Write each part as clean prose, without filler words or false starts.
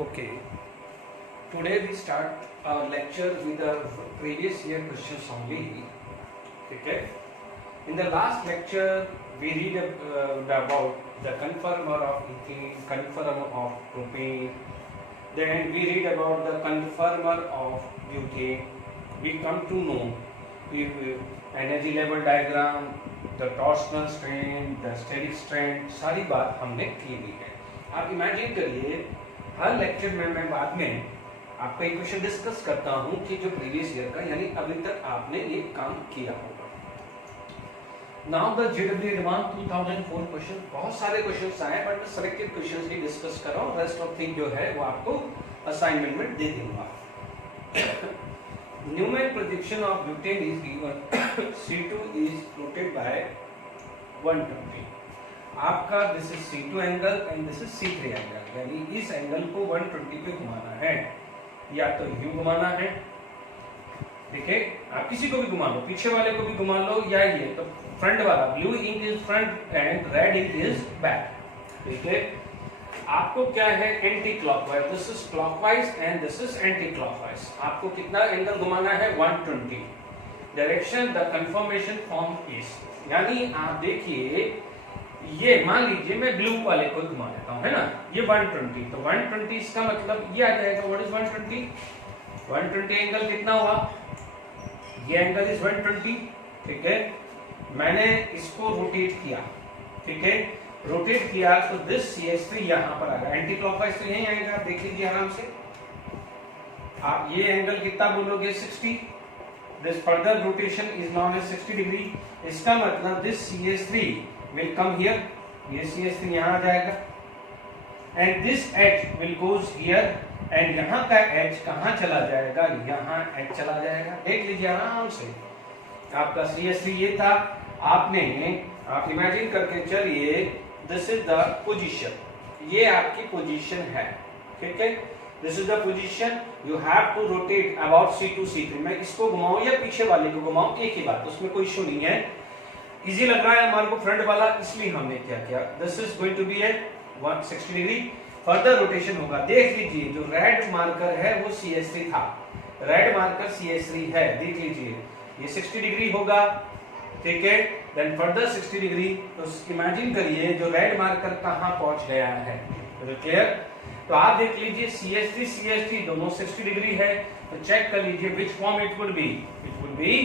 Okay, today we start our lecture with the previous year questions only. Okay, in the last lecture we read about the conformer of ethene, conformer of propane. Then we read about the conformer of butane. We come to know energy level diagram, the torsional strain, the static strain, सारी बात हमने की हुई है. आप imagine करिए हर lecture में मैं बाद में आपका एक क्वेश्चन डिस्कस करता हूं कि जो प्रीवियस ईयर का यानी अभी तक आपने ये काम किया होगा. Now the JW advance 2004 question, बहुत सारे क्वेश्चंस आए बट मैं सिलेक्टेड क्वेश्चंस ही डिस्कस कर रहा हूं. रेस्ट ऑफ थिंग जो है वो आपको असाइनमेंट में दे दूंगा. Numeric prediction of butane is given C2 is rotate bye 120. आपका this is C2 angle and this is C3 angle, यानी इस एंगल को 120 पे घुमाना है, या तो यूं घुमाना है. ठीक है, आप किसी को भी घुमा लो, पीछे वाले को भी घुमा लो, या ये तो फ्रंट वाला blue ink is front and red ink is back. ठीक है, आपको क्या है anti clockwise, this is clockwise and this is anti clockwise. आपको कितना एंगल घुमाना है 120. Direction the conformation form is, यानी आप देखिए ये मान लीजिए मैं ब्लू वाले को घुमा देता हूं, है ना, ये 120, तो 120 इसका मतलब ये आ जाएगा. What is 120? 120 एंगल कितना हुआ, ये एंगल इज 120. ठीक है, मैंने इसको रोटेट किया. ठीक है, रोटेट किया तो दिस CH3 यहां पर आ गया. एंटी क्लॉकवाइज तो यही आएगा, आप देख लीजिए आराम से. आप ये एंगल कितना बोलोगे 60. This further rotation is known as 60 डिग्री. इसका मतलब this CH3 will come here, ये CH3 यहाँ आ जाएगा, and this edge will goes here, and यहाँ का edge कहाँ चला जाएगा, यहाँ edge चला जाएगा. देख लीजिए आराम से, आपका CH3 ये था. आप इमेजिन करके चलिए, this is the position, ये आपकी पोजीशन है. ठीक है, this is the position, you have to rotate about C2 C3. मैं इसको घुमाऊं या पीछे वाले को घुमाऊं, एक ही बात, उसमें कोई इशू नहीं है. इजी लग रहा है हमारे को फ्रंट वाला, इसलिए हमने क्या किया, this is going to be a 160 डिग्री. फर्दर रोटेशन होगा. देख लीजिए जो रेड मार्कर है वो CH3 था, रेड मार्कर CH3 है. देख लीजिए ये 60 डिग्री होगा. ठीक है, देन फर्दर 60 डिग्री. तो इमेजिन करिए जो रेड मार्कर कहां पहुंच गया है. क्लियर? तो आप देख लीजिए CH3 दोनों 60 डिग्री है. तो चेक कर लीजिए which form it would be. It would be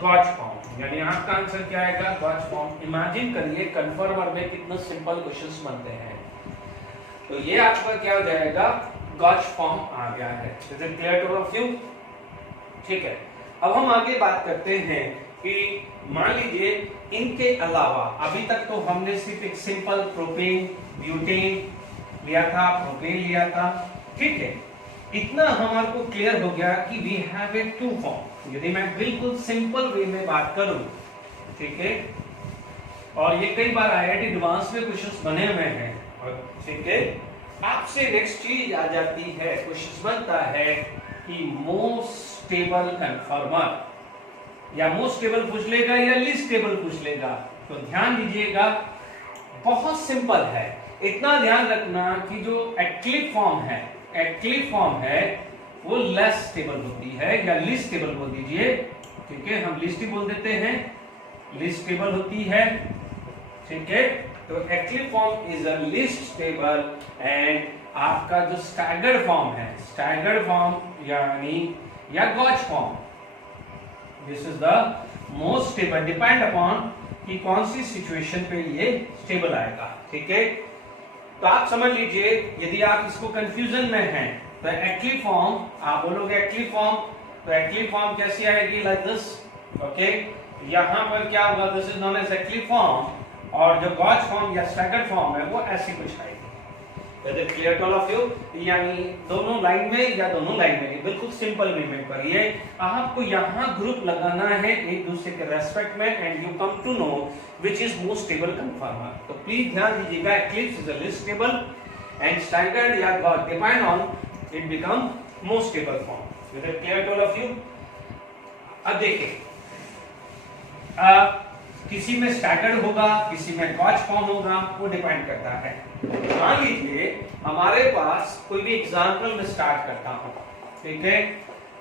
gauche form, यानी आपका आंसर क्या आएगा, गॉच फॉर्म. इमेजिन करिए कन्फर्मर में कितना सिंपल क्वेश्चंस बनते हैं. तो ये आपका क्या हो जाएगा, गॉच फॉर्म आ गया है. Is it clear two of you? ठीक है, अब हम आगे बात करते हैं कि मान लीजिए इनके अलावा अभी तक तो हमने सिर्फ एक सिंपल प्रोपेन ब्यूटेन लिया था, प्रोपेन लिया था. ठीक है, इतना हमारे को क्लियर हो गया कि we have a two form. यदि मैं बिल्कुल सिंपल वे में बात करूं, ठीक है, और ये कई बार IIT एडवांस में क्वेश्चंस बने हुए हैं. और ठीक है, आपसे नेक्स्ट चीज आ जाती है, क्वेश्चन बनता है कि मोस्ट स्टेबल कन्फर्मर, या मोस्ट स्टेबल पूछ लेगा या लीस्ट स्टेबल पूछ लेगा. तो ध्यान दीजिएगा, बहुत सिंपल है. इतना ध्यान रखना कि जो एक्लिप फॉर्म है वो लेस स्टेबल होती है, या लीस्ट स्टेबल बोल दीजिए. ठीक है, हम लीस्ट ही बोल देते हैं, लीस्ट स्टेबल होती है. ठीक है, तो active form is a least stable. And आपका जो स्टैगर्ड फॉर्म यानी या gauche form, this is the most stable. Depend upon कि कौन सी सिचुएशन पे ये स्टेबल आएगा. ठीक है, तो आप समझ लीजिए यदि आप इसको कंफ्यूजन में हैं तो एक्टिव फॉर्म आप बोलोगे एक्टिव फॉर्म, तो एक्टिव फॉर्म कैसी आएगी, लाइक दिस. ओके, यहां पर क्या होगा, this is known as active form, और जो गॉच फॉर्म या स्टैगर्ड फॉर्म है वो ऐसी कुछ आएगी. Is it clear to all of you? यानी दोनों लाइन में या दोनों लाइन में, बिल्कुल सिंपल वे में करिए. आपको यहां ग्रुप लगाना है एक दूसरे के रेस्पेक्ट में, and you come to know which is most stable conformer. तो प्लीज ध्यान दीजिएगा, eclipse is a least stable and staggered या gauge depend on it become most stable form. Is it clear to all of you? अब देखिए किसी में staggered होगा, किसी में गॉच फॉर्म होगा, वो डिपेंड करता है। मान लीजिए हमारे पास कोई भी एग्जांपल में स्टार्ट करता हूं, ठीक है,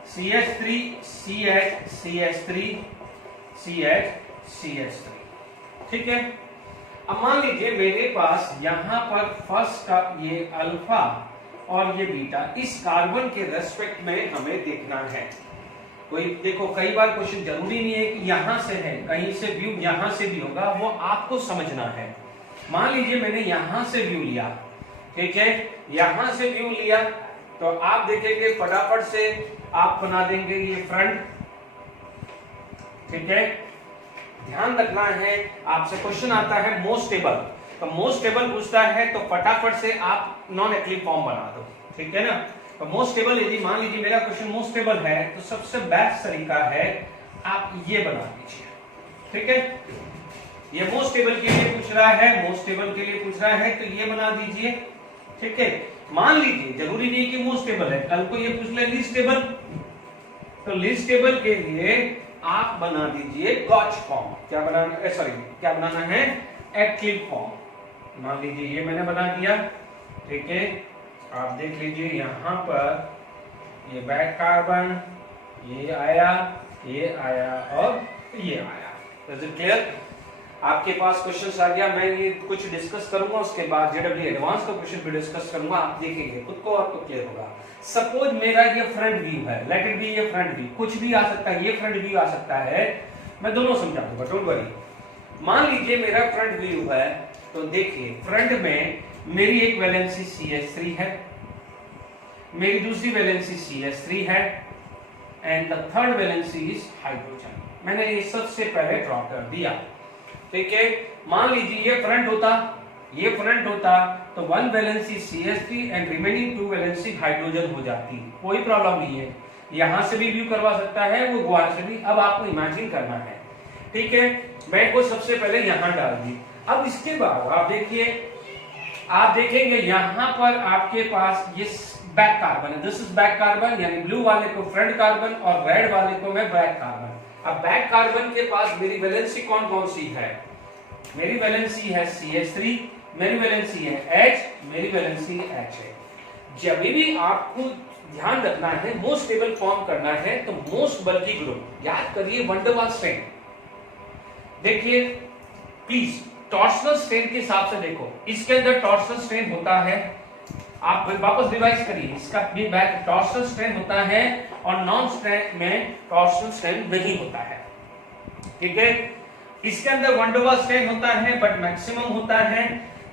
CH3 CH CH3 CH CH3, ठीक है। अब मान लीजिए मेरे पास यहां पर फर्स्ट का ये अल्फा और ये बीटा इस कार्बन के रेस्पेक्ट में हमें देखना है। कोई देखो कई बार क्वेश्चन जरूरी नहीं है कि यहां से है, कहीं से व्यू यहां से भी होगा, वो आपको समझना है। मान लीजिए मैंने यहां से व्यू लिया, ठीक है, यहां से व्यू लिया तो आप देखेंगे फटाफट से आप बना देंगे ये फ्रंट, ठीक है। ध्यान रखना है, आपसे क्वेश्चन आता है मोस्ट स्टेबल, तो मोस्ट स्टेबल पूछता है तो फटाफट से आप नॉन एक्लिव फॉर्म बना दो, ठीक है ना। तो मोस्ट स्टेबल, यदि मान लीजिए मेरा क्वेश्चन मोस्ट स्टेबल है तो सबसे बेस्ट तरीका है आप ये बना दीजिए, ठीक है। ये मोस्ट स्टेबल के लिए पूछ रहा है, मोस्ट स्टेबल के लिए पूछ रहा है तो ये बना दीजिए, ठीक है। मान लीजिए जरूरी नहीं कि मोस्ट स्टेबल है, कल को ये पूछ ले लीस्ट स्टेबल, तो लीस्ट स्टेबल के लिए आप बना दीजिए गॉच फॉर्म। क्या बनाना है, सॉरी क्या बनाना है, एक्लिव फॉर्म। मान लीजिए ये मैंने बना दिया, ठीक है। आप देख लीजिए यहां पर ये बैक कार्बन, ये आया और ये आया। Is it clear? आपके पास क्वेश्चन आ गया, मैं ये कुछ डिस्कस करूंगा, उसके बाद जेडब्ल्यू एडवांस का क्वेश्चन भी डिस्कस करूंगा, आप देखेंगे खुद को आपको क्लियर होगा। सपोज मेरा ये फ्रंट व्यू है, लेट इट बी ये फ्रंट व्यू, कुछ भी आ सकता है, ये फ्रंट व्यू आ सकता है, मैं दोनों समझा दूंगा, डोंट वरी। मान लीजिए मेरा फ्रंट व्यू है, तो देखिए फ्रंट में मेरी एक वैलेंसी CH3 है, मेरी दूसरी वैलेंसी CH3 है and the third valency is hydrogen. मैंने ये सबसे पहले ड्रॉ कर दिया, ठीक है। मान लीजिए ये फ्रंट होता तो one valency CH3 and remaining to valency hydrogen हो जाती, कोई प्रॉब्लम नहीं है। यहां से भी व्यू करवा सकता है वो, गोवा से भी। अब आपको इमेजिन करना है, ठीक है। मैं को सबसे पहले यहां डाल दी। अब इसके बाद आप देखिए, आप देखेंगे यहां पर आपके पास ये बैक कार्बन है, दिस इज बैक कार्बन, यानी ब्लू वाले को फ्रंट कार्बन और रेड वाले को मैं बैक कार्बन। अब बैक कार्बन के पास मेरी वैलेंसी कौन कौन सी है, मेरी वैलेंसी है CH3, मेरी वैलेंसी है H, मेरी वैलेंसी H है। जब भी आपको ध्यान रखना है, मोस्ट स्टेबल फॉर्म करना है तो मोस्ट बल्की ग्रुप याद करिए वंडर वाल स्ट्रेन। देखिए प्लीज टॉर्सनल स्ट्रेन के हिसाब से देखो, इसके अंदर टॉर्सनल स्ट्रेन होता है, आप वापस रिवाइज करिए, इसका भी बैक टॉर्सनल स्ट्रेन होता है और नॉन स्ट्रेन में टॉर्सनल स्ट्रेन नहीं होता है, ठीक है। इसके अंदर वंडर वाल स्ट्रेन होता है बट मैक्सिमम होता है,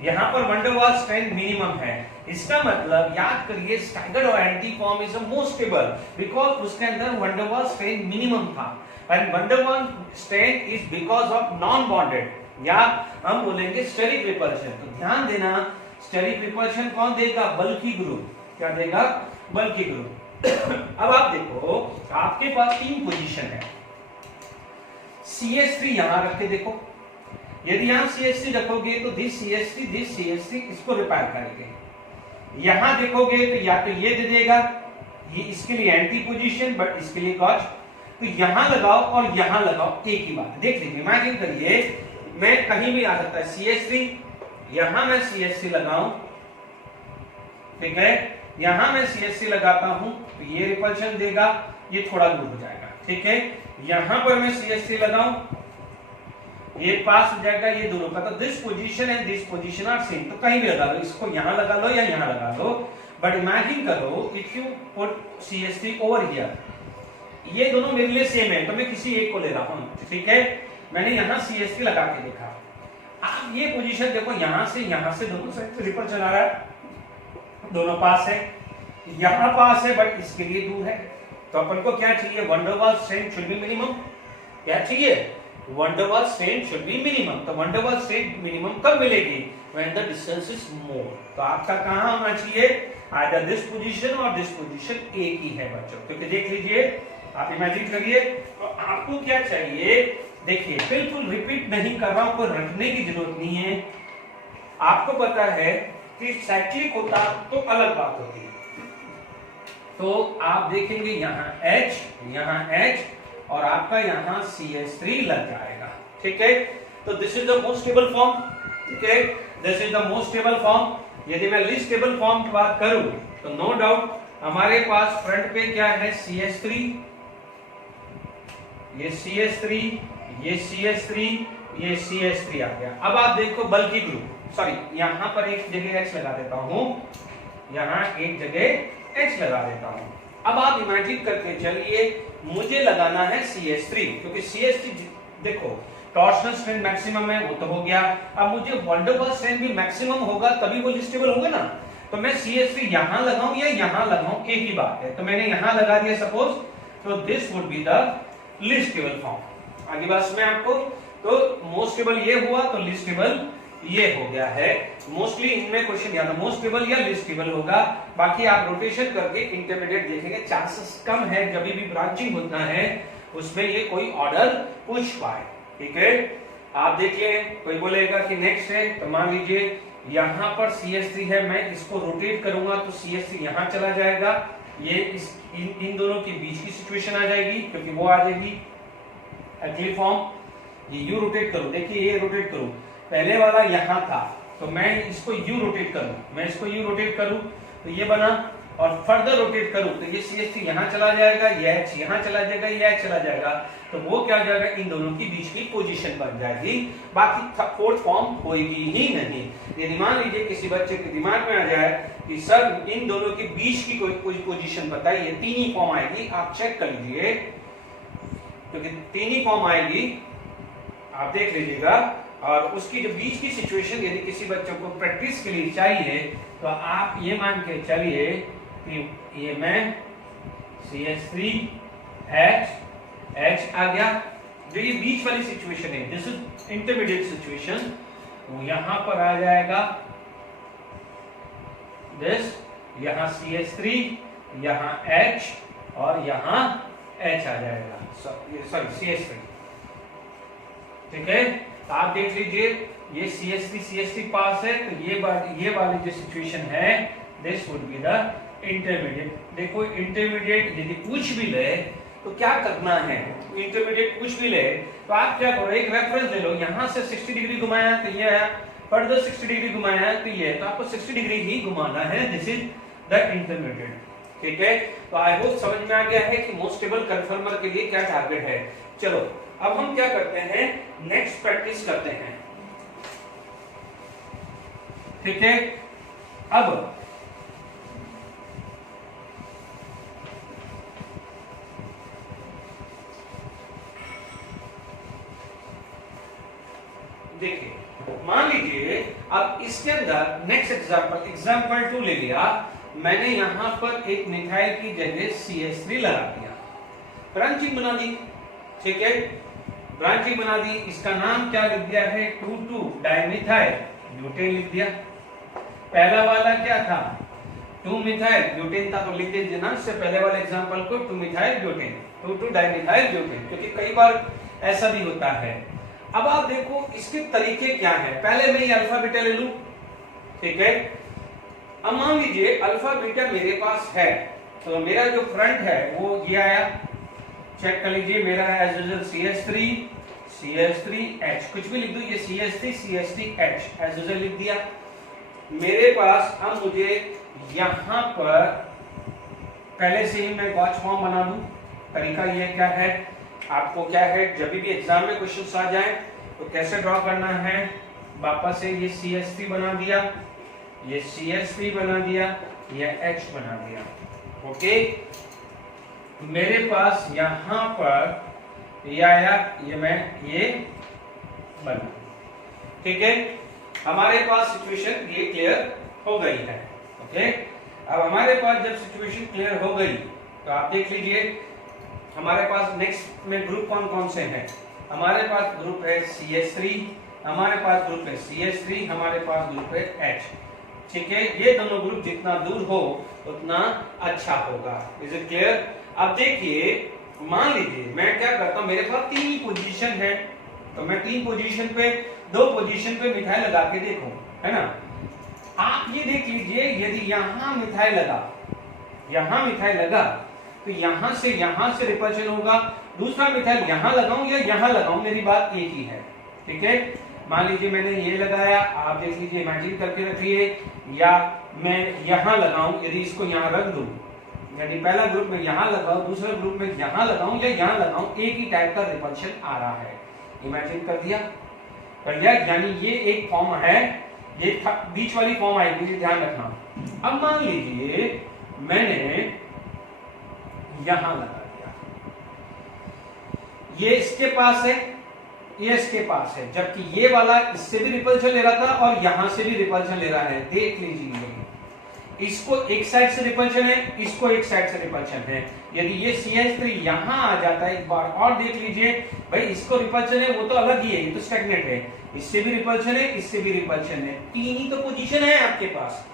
यहां पर वंडर वाल स्ट्रेन मिनिमम है। इसका मतलब याद करिए स्टैगर्ड और anti form is most stable because उसके अंदर वंडर वाल स्ट्रेन मिनिमम था एंड वंडर वाल strain is because of non bonded, या हम बोलेंगे स्टेरिक रिपल्शन। तो ध्यान देना, स्टेरिक रिपल्शन कौन देगा, बल्की ग्रुप। क्या देगा, बल्की ग्रुप। अब आप देखो आपके पास तीन पोजीशन है, CH3 यहां रख के देखो, यदि यहां CH3 रखोगे तो दिस CH3 इसको रिपेयर करेंगे। यहां देखोगे तो या तो ये दे देगा, ये इसके लिए एंटी पोजीशन बट इसके लिए गॉच, तो यहां लगाओ और यहां लगाओ, एक ही बात। देख लीजिए, इमेजिन करिए मैं कहीं भी आ सकता है CH3, यहां मैं CH3 लगाऊं, ठीक है, यहां मैं CH3 लगाता हूं तो ये रिपल्शन देगा, ये थोड़ा दूर हो जाएगा, ठीक है। यहां पर मैं CH3 लगाऊं, ये पास हो जाएगा ये दोनों का, तो this position and this position are same. तो कहीं भी लगा लो, इसको यहां लगा लो या यहां लगा लो, बट इमेजिन करो if you put CH3 over here, ये दोनों मेरे लिए सेम है तो मैं किसी एक को ले रहा हूं, ठीक है। मैंने यहां CH3 लगा के देखा, आप ये पोजीशन देखो, यहां से दोनों साइड से रिपल चला रहा है, दोनों पास है, यहां पास है बट इसके लिए दूर है। तो अपन को क्या चाहिए, वंडर वाल स्ट्रेन शुड बी मिनिमम। क्या चाहिए, वंडर वाल स्ट्रेन शुड बी मिनिमम। तो वंडर वाल स्ट्रेन मिनिमम कब मिलेगी, when the distance is more. तो आपका कहां होना चाहिए, आइदर दिस पोजीशन और दिस पोजीशन एक ही है बच्चों, क्योंकि देख लीजिए, आप इमेजिन करिए, तो आपको क्या चाहिए, देखिए बिल्कुल रिपीट नहीं कर रहा हूं, कोई रटने की जरूरत नहीं है। आपको पता है कि साइक्लिक होता तो अलग बात होती है। तो आप देखेंगे यहाँ H और आपका यहाँ CH3 लग जाएगा, ठीक है। तो this is the most stable form, ठीक है, this is the most stable form. यदि मैं लीस्ट स्टेबल फॉर्म की बात करूं तो नो डाउट हमारे पास फ्रंट पे क्या है, CH3, ये CH3, ये CH3, ये CH3 आ गया। अब आप देखो बल्कि ग्रुप, सॉरी यहां पर एक जगह H लगा देता हूं, यहां एक जगह H लगा देता हूं। अब आप इमेजिन करके चलिए, मुझे लगाना है CH3, क्योंकि CH3 देखो टॉर्शनल स्ट्रेंथ मैक्सिमम है, वो तो हो गया। अब मुझे वैन डर वाल्स स्ट्रेंथ भी मैक्सिमम होगा तभी वो लिस्टेबल होगा ना। तो मैं CH3 यहां लगाऊं या यहां लगाऊं, एक ही बात है। तो मैंने यहां लगा दिया सपोज, तो this would be the listable form. आगे बात में आपको, तो मोस्ट स्टेबल ये हुआ तो लिस्टेबल ये हो गया है। मोस्टली इनमें क्वेश्चन या तो मोस्ट स्टेबल या लिस्टेबल होगा, बाकी आप रोटेशन करके इंटरमीडिएट देखेंगे, चांसेस कम है जब भी ब्रांचिंग होता है उसमें ये कोई ऑर्डर पूछ पाए, ठीक है। आप देखिए कोई बोलेगा कि नेक्स्ट है, तो मान लीजिए यहां पर CH3 है, मैं इसको रोटेट करूंगा तो CH3 यहां चला जाएगा, ये इन दोनों के बीच की सिचुएशन आ जाएगी, क्योंकि वो आ जाएगी एक्चुअली फॉर्म। ये यू रोटेट करूं, देखिए ये रोटेट करूं, पहले वाला यहां था तो मैं इसको यू रोटेट करूं, मैं इसको यू रोटेट करूं तो ये बना, और फर्दर रोटेट करूं तो ये CH3 यहां चला जाएगा, ये H यहां चला जाएगा, ये H चला जाएगा, तो वो क्या हो जाएगा, इन दोनों की बीच की पोजीशन बन जाएगी, बाकी फोर्थ फॉर्म होएगी ही नहीं। यदि मान लीजिए किसी बच्चे के दिमाग में आ जाए कि सर इन दोनों के बीच की कोई पोजीशन बताइए, तीन ही फॉर्म आएगी, आप चेक कर लीजिए, क्योंकि तीन ही फॉर्म आएगी, आप देख लीजिएगा। और उसकी जो बीच की सिचुएशन यदि किसी बच्चों को प्रैक्टिस के लिए चाहिए तो आप ये मान के चलिए कि ये मैं CH3 H आ गया, जो ये बीच वाली सिचुएशन है, दिस इज इंटरमीडिएट सिचुएशन, तो यहां पर आ जाएगा दिस, यहां CH3, यहां H और यहां H आ जाएगा, सॉरी CH3, ठीक है। तो आप देख लीजिए ये CH3 पास है, तो ये वाली जो सिचुएशन है this would be the intermediate. देखो इंटरमीडिएट यदि कुछ भी ले तो क्या करना है, इंटरमीडिएट कुछ भी ले तो आप क्या करो, एक रेफरेंस ले लो, यहां से 60 डिग्री घुमाया तो ये आया, फर्दर 60 डिग्री घुमाया तो ये, तो आपको 60 डिग्री ही घुमाना है, दिस इज द इंटरमीडिएट, ठीक है। तो आई होप समझ में आ गया है कि मोस्ट स्टेबल कन्फर्मर के लिए क्या टारगेट है। चलो अब हम क्या करते हैं, नेक्स्ट प्रैक्टिस करते हैं, ठीक है। अब देखिए, मान लीजिए अब इसके अंदर नेक्स्ट एग्जांपल 2 ले लिया, मैंने यहां पर एक मिथाइल की जगह CH3 लगा दिया, ब्रांचिंग बना दी, ठीक है, ब्रांचिंग बना दी, इसका नाम क्या लिख दिया है, 2,2 डाइमिथाइल ब्यूटेन लिख दिया। पहला वाला क्या था, 2 मिथाइल ब्यूटेन था, तो लिख दीजिए ना इससे पहले वाले एग्जांपल को 2 मिथाइल ब्यूटेन, 2,2 डाइमिथाइल ब्यूटेन, क्योंकि कई बार ऐसा भी होता है। अब आप देखो इसके तरीके क्या है, पहले मैं ये अल्फा बीटा ले लूं, ठीक है। अब मान लीजिए अल्फा बीटा मेरे पास है, तो मेरा जो फ्रंट है वो ये आया, चेक कर लीजिए, मेरा है एज यूजुअल CH3 H, कुछ भी लिख दो, ये CH3 H एज यूजुअल लिख दिया। मेरे पास अब मुझे यहां पर पहले से ही मैं गॉच फॉर्म बना दूं, तरीका ये क्या है, आपको क्या है, जब भी एग्जाम में क्वेश्चंस आ जाए तो कैसे ड्रॉ करना है, वापस से ये CH3 बना दिया, ये CH3 बना दिया, ये H बना दिया, ओके। मेरे पास यहां पर ये आया, ये मैं ये बना, ठीक है। हमारे पास सिचुएशन ये क्लियर हो गई है, ओके। अब हमारे पास जब सिचुएशन क्लियर हो गई तो आप देख लीजिए हमारे पास नेक्स्ट में ग्रुप कौन कौन से हैं, हमारे पास ग्रुप है CH3, हमारे पास ग्रुप है CH3, हमारे पास ग्रुप है H, ठीक है। ये दोनों ग्रुप जितना दूर हो उतना अच्छा होगा, इज इट क्लियर। अब देखिए मान लीजिए मैं क्या करता हूं, मेरे पास 3 ही पोजीशन है, तो मैं 3 पोजीशन पे 2 पोजीशन पे मिथाइल लगा के देखूं, है ना। आप ये देख लीजिए यदि यहां मिथाइल लगा तो यहां से रिपल्शन होगा, दूसरा मिथाइल यहां लगाऊं या यहां लगाऊं, मेरी बात एक ही है, ठीक है, मान लीजिए मैंने ये लगाया, आप देख लीजिए, इमेजिन करके रखिए, या मैं यहाँ लगाऊं, यदि इसको यहाँ रख दूं, यानी पहला ग्रुप में यहाँ लगाऊं, दूसरा ग्रुप में यहाँ लगाऊं या यहाँ लगाऊं, एक ही टाइप का रिपल्शन आ रहा है। इमेजिन कर दिया, यानी ये एक फॉर्म है, ये बीच वाली फॉर्म आएगी, ध्यान रखना। अब मान लीजिए मैंने यहां लगा दिया, ये इसके पास है, ये इसके पास है, जबकि ये वाला इससे भी रिपल्शन ले रहा था और यहां से भी रिपल्शन ले रहा है। देख लीजिए, इसको एक साइड से रिपल्शन है, इसको एक साइड से रिपल्शन है। यदि ये CH3 यहां आ जाता है, एक बार और देख लीजिए भाई, इसको रिपल्शन है, वो तो अलग ही है, ये तो स्टैग्नेट है, इससे भी रिपल्शन है, इससे भी रिपल्शन है, तीन ही तो पोजीशन है आपके पास,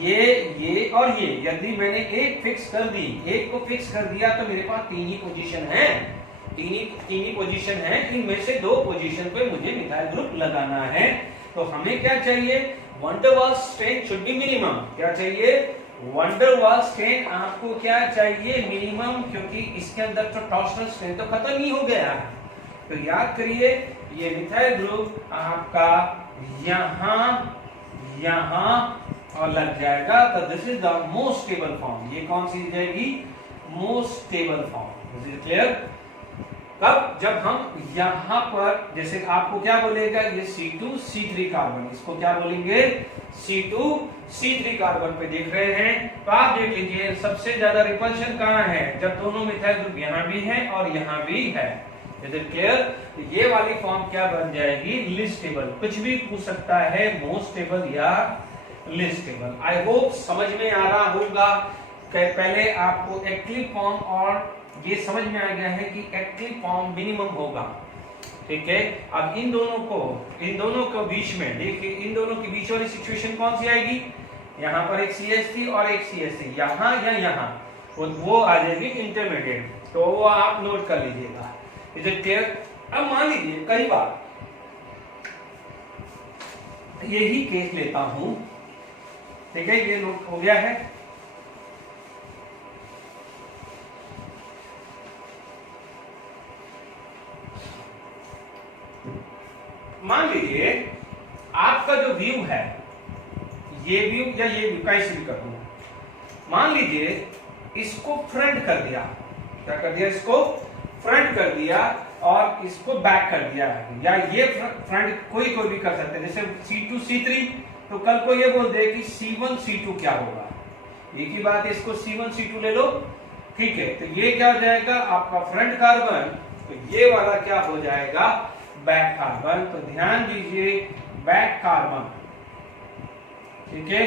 ये और ये। यदि मैंने एक फिक्स कर दी, एक को फिक्स कर दिया, तो मेरे पास तीन ही पोजीशन है, तीन ही पोजीशन है, इनमें से दो पोजीशन पे मुझे मिथाइल ग्रुप लगाना है। तो हमें क्या चाहिए, van der Waals strength should be minimum. क्या चाहिए, वन डर वाल्स स्ट्रेंथ आपको क्या चाहिए, मिनिमम, क्योंकि इसके अंदर तो टॉर्सनल स्ट्रेंथ तो खत्म ही हो गया है। तो याद करिए, ये मिथाइल ग्रुप आपका यहां और लग जाएगा, तो this is the most stable form. ये कौन सी जाएगी, most stable form. This is clear. कब, जब हम यहां पर, जैसे आपको क्या बोलेगा, ये C2C3 कार्बन, इसको क्या बोलेंगे, C2C3 कार्बन पे देख रहे हैं, तो आप देख लीजिए सबसे ज्यादा रिपल्शन कहां है, जब दोनों मिथाइल ग्रुप यहां भी है और यहां भी है। Is it clear. ये वाली फॉर्म क्या बन जाएगी, लीस्ट स्टेबल। कुछ भी पूछ सकता है, मोस्ट स्टेबल या लीस्ट स्टेबल। आई होप समझ में आ रहा होगा। पहले आपको एक्टिव फॉर्म और ये समझ में आ गया है कि एक्टिव फॉर्म मिनिमम होगा, ठीक है। अब इन दोनों को बीच में देखिए, इन दोनों के बीच वाली सिचुएशन कौन सी आएगी, यहाँ पर एक CH3 और एक CH3, यहाँ या यहाँ, वो आ जाएगी इंटरमीडिएट, तो वो आप नोट कर लीजिएगा। Is it clear. अब मान लीजिए कई बार यही केस लेता हूं, ठीक है, ये नोट हो गया है। मान लीजिए आपका जो व्यू है, ये व्यू या ये व्यू, कैसे भी कर दूं, मान लीजिए इसको फ्रंट कर दिया, क्या कर दिया, इसको फ्रंट कर दिया और इसको बैक कर दिया, या ये फ्रंट कोई भी कर सकते हैं, जैसे C2C3, तो कल को ये बोल दे कि C1C2 क्या होगा, एक ही बात है, इसको C1C2 ले लो, ठीक है। तो ये क्या हो जाएगा, आपका फ्रंट कार्बन, तो ये वाला क्या हो जाएगा, बैक कार्बन। तो ध्यान दीजिए, बैक कार्बन, ठीक है,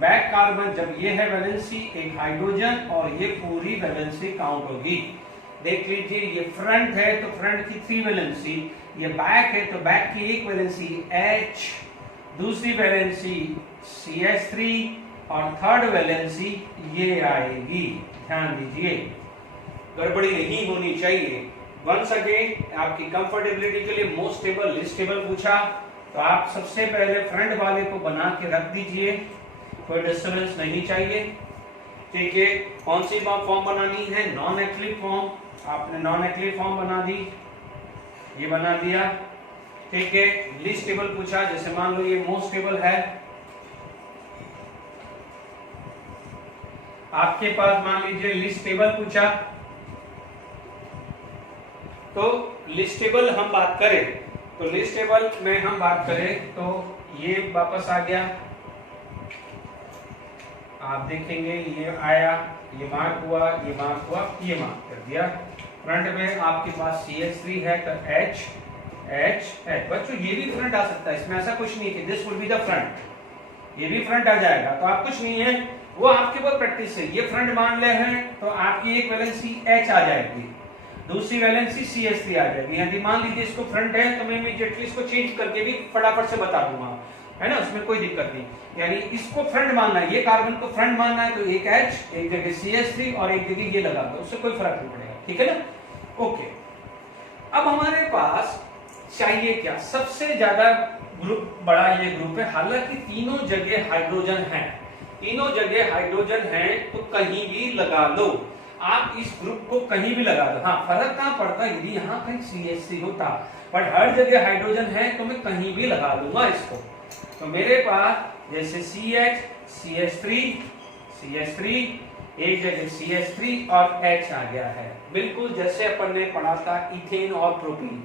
बैक कार्बन जब ये है वैलेंसी एक हाइड्रोजन और ये पूरी वैलेंसी काउंट होगी। देख लीजिए, ये फ्रंट है तो फ्रंट की 3 वैलेंसी, ये बैक है तो बैक की एक वैलेंसी H, दूसरी वैलेंसी CH3 और थर्ड वैलेंसी ये आएगी। ध्यान दीजिए, गड़बड़ी नहीं होनी चाहिए। वंस अगेन आपकी कंफर्टेबिलिटी के लिए मोस्ट स्टेबल, लीस्ट स्टेबल पूछा, तो आप सबसे पहले फ्रंट वाले को बना के रख दीजिए, कोई डिस्टर्बेंस नहीं चाहिए, ठीक है। कौन सी फॉर्म बनानी है, नॉन एक्टिव फॉर्म, आपने नॉन एक्टिव फॉर्म बना दी, ये बना दिया, ठीक है। लीस्ट स्टेबल पूछा, जैसे मान लो ये मोस्ट स्टेबल है, आपके पास मान लीजिए लीस्ट स्टेबल पूछा, तो लिस्टेबल हम बात करें, तो लिस्टेबल में हम बात करें तो ये वापस आ गया, आप देखेंगे ये आया, ये मार्क हुआ, ये मार्क हुआ, ये मार्क कर दिया। फ्रंट में आपके पास CH3 है तो H H H। बच्चों ये भी फ्रंट आ सकता है, इसमें ऐसा कुछ नहीं है, this will be the front, ये भी फ्रंट आ जाएगा, तो आप कुछ नहीं है, वो आपके ऊपर प्रैक्टिस है। ये फ्रंट मान ले हैं तो आपकी एक वैलेंसी H आ जाएगी, दूसरी वैलेंसी CH3 आ जाएगी। यदि मान लीजिए इसको फ्रंट है तो मैं इमीडिएटली इसको चेंज करके भी फटाफट से बता दूंगा, है ना, उसमें कोई दिक्कत नहीं। यानी इसको फ्रंट मानना है, ये कार्बन को फ्रंट मानना है, तो एक H, एक जगह CH3 और एक जगह ये लगा दो, उससे कोई फर्क नहीं पड़ेगा, ठीक है ना। ओके, अब हमारे पास चाहिए क्या, सबसे ज्यादा ग्रुप बड़ा ये ग्रुप है, हालांकि तीनों जगह हाइड्रोजन है, तीनों जगह हाइड्रोजन है, तो कहीं भी लगा लो। आप इस ग्रुप को कहीं भी लगा दो। हाँ, फर्क कहाँ पड़ता है, यदि यहाँ कहीं CH3 होता, बट हर जगह हाइड्रोजन है तो मैं कहीं भी लगा दूंगा इसको। तो मेरे पास जैसे CH, CH3, एक जगह CH3 और H आ गया है, बिल्कुल जैसे अपन ने पढ़ा था इथेन और प्रोपेन।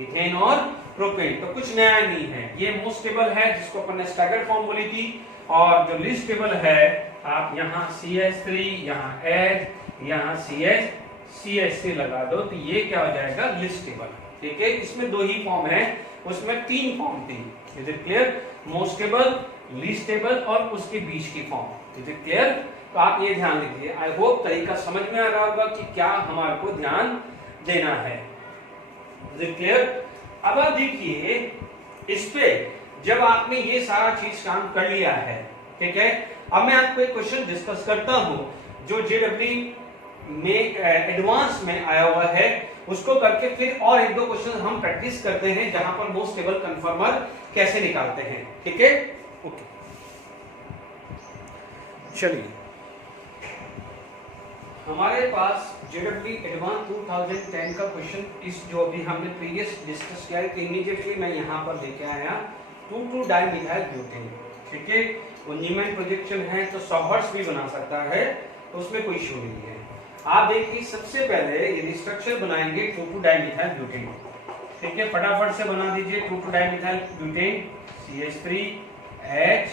इथेन और प्रोपेन तो कुछ नया नहीं है, ये मोस्ट स्टेबल है जिसको अपन ने स्टैगर्ड फॉर्म बोली थी, और जो लीस्ट स्टेबल है आप यहाँ CH3, यहाँ H, यहाँ CH3 लगा दो तो ये क्या हो जाएगा, लीस्ट स्टेबल। ठीक है, इसमें दो ही फॉर्म है, उसमें तीन फॉर्म थी। Is it clear? Most stable, least stable और उसके बीच की फॉर्म। Is it clear? तो आप ये ध्यान दीजिए। आई होप तरीका समझ में आ रहा होगा कि क्या हमारे को ध्यान देना है। Is it clear? अब आप देखिए इस पे जब आपने ये सारा चीज काम कर लिया है, ठीक है, अब मैं आपको एक क्वेश्चन डिस्कस करता हूं जो JEE में एडवांस में आया हुआ है, उसको करके फिर और एक दो क्वेश्चन हम प्रैक्टिस करते हैं जहां पर मोस्ट स्टेबल कन्फर्मर कैसे निकालते हैं। ठीक है, ओके, चलिए हमारे पास JEE एडवांस 2010 का क्वेश्चन इस जो अभी हमने प्रीवियस डिस्कस किया है, इमीडिएटली मैं यहां पर लेके आया 2,2-डाइमिथाइल ब्यूटेन। ठीक है, वो न्यूमैन प्रोजेक्शन है तो सॉहर्स भी बना सकता है, तो उसमें कोई इशू नहीं है। आप देखिए सबसे पहले यदि स्ट्रक्चर बनाएंगे 2,2-डाइमिथाइल ब्यूटेन। ठीक है, फटाफट से बना दीजिए 2,2-डाइमिथाइल butane, CH3 H,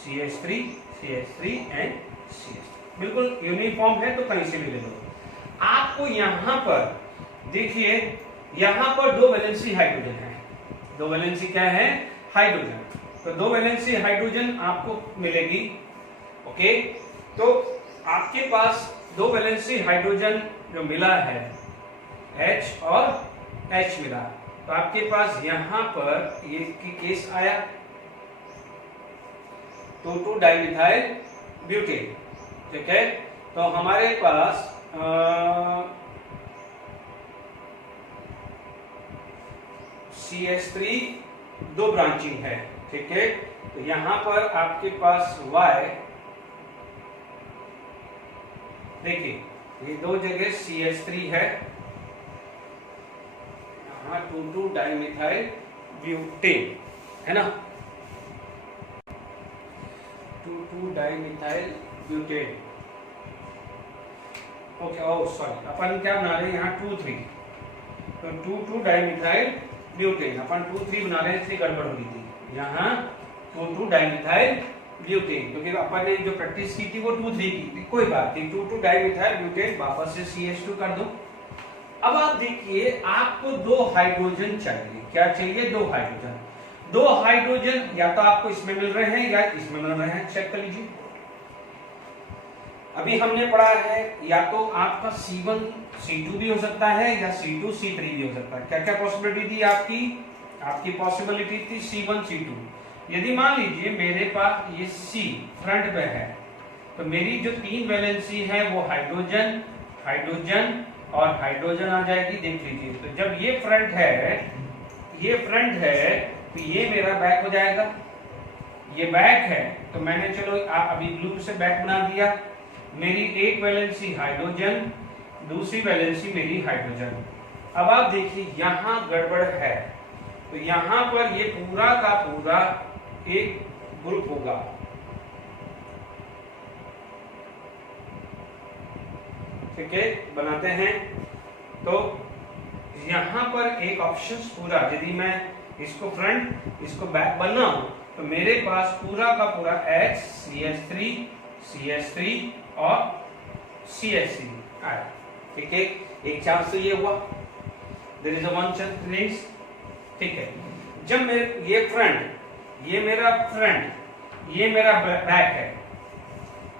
CH3 and CH3। बिल्कुल यूनिफॉर्म है तो कहीं से भी ले लो। आपको यहां पर देखिए, यहां पर दो वैलेंसी हाइड्रोजन है। दो वैलेंसी क्या है? हाइड्रोजन। तो दो वैलेंसी हाइड्रोजन आपको मिलेगी। ओके, तो आपके पास दो वैलेंसी हाइड्रोजन जो मिला है H और H मिला, तो आपके पास यहां पर ये केस आया 2,2-डाइमिथाइल ब्यूटेन। ठीक है, तो हमारे पास CH3 दो ब्रांचिंग है। ठीक है, तो यहां पर आपके पास Y, देखिए ये दो जगह CH3 है, यहाँ 2,2-डाइमिथाइल ब्यूटेन है ना, 2,2-डाइमिथाइल ब्यूटेन। ओके, ओह सॉरी, अपन क्या बना रहे हैं यहाँ 2,3, तो 2,2-डाइमिथाइल ब्यूटेन अपन 2,3 बना रहे हैं, इसलिए गड़बड़ हो रही थी। यहाँ 2,2-डाइमिथाइल ब्यूटेन, क्योंकि अपन ने जो प्रैक्टिस की थी वो 2,3 की थी, कोई बात नहीं। 2,2-डाइमिथाइल ब्यूटेन वापस से CH2 कर दो। अब आप देखिए आपको दो हाइड्रोजन चाहिए। क्या चाहिए? दो हाइड्रोजन। दो हाइड्रोजन या तो आपको इसमें मिल रहे हैं या इसमें मिल रहे हैं, चेक कर लीजिए। अभी हमने पढ़ा है या तो आपका C1 C2 भी हो सकता है या C2 C3 भी हो सकता है। क्या क्या पॉसिबिलिटी थी आपकी पॉसिबिलिटी थी C1 C2। यदि मान लीजिए मेरे पास ये C फ्रंट पे है, तो मेरी जो तीन वैलेंसी है वो हाइड्रोजन, हाइड्रोजन और हाइड्रोजन आ जाएगी। देख लीजिए, तो जब ये फ्रंट है तो ये मेरा बैक हो जाएगा। ये बैक है तो मैंने चलो अभी ब्लू से बैक बना दिया। मेरी एक वैलेंसी हाइड्रोजन, दूसरी वैलेंसी मेरी हाइड्रोजन। अब आप देखिए यहां गड़बड़ है, तो यहां पर ये पूरा का पूरा एक ग्रुप होगा। ठीक है, बनाते हैं। तो यहां पर एक ऑप्शन पूरा, यदि मैं इसको फ्रंट इसको बैक बनाऊं तो मेरे पास पूरा का पूरा H, CH3 और CH3 आया। ठीक है, एक चांस तो ये हुआ, there is a one chance. ठीक है, जब मेरे ये फ्रंट, ये मेरा फ्रंट, ये मेरा बैक है।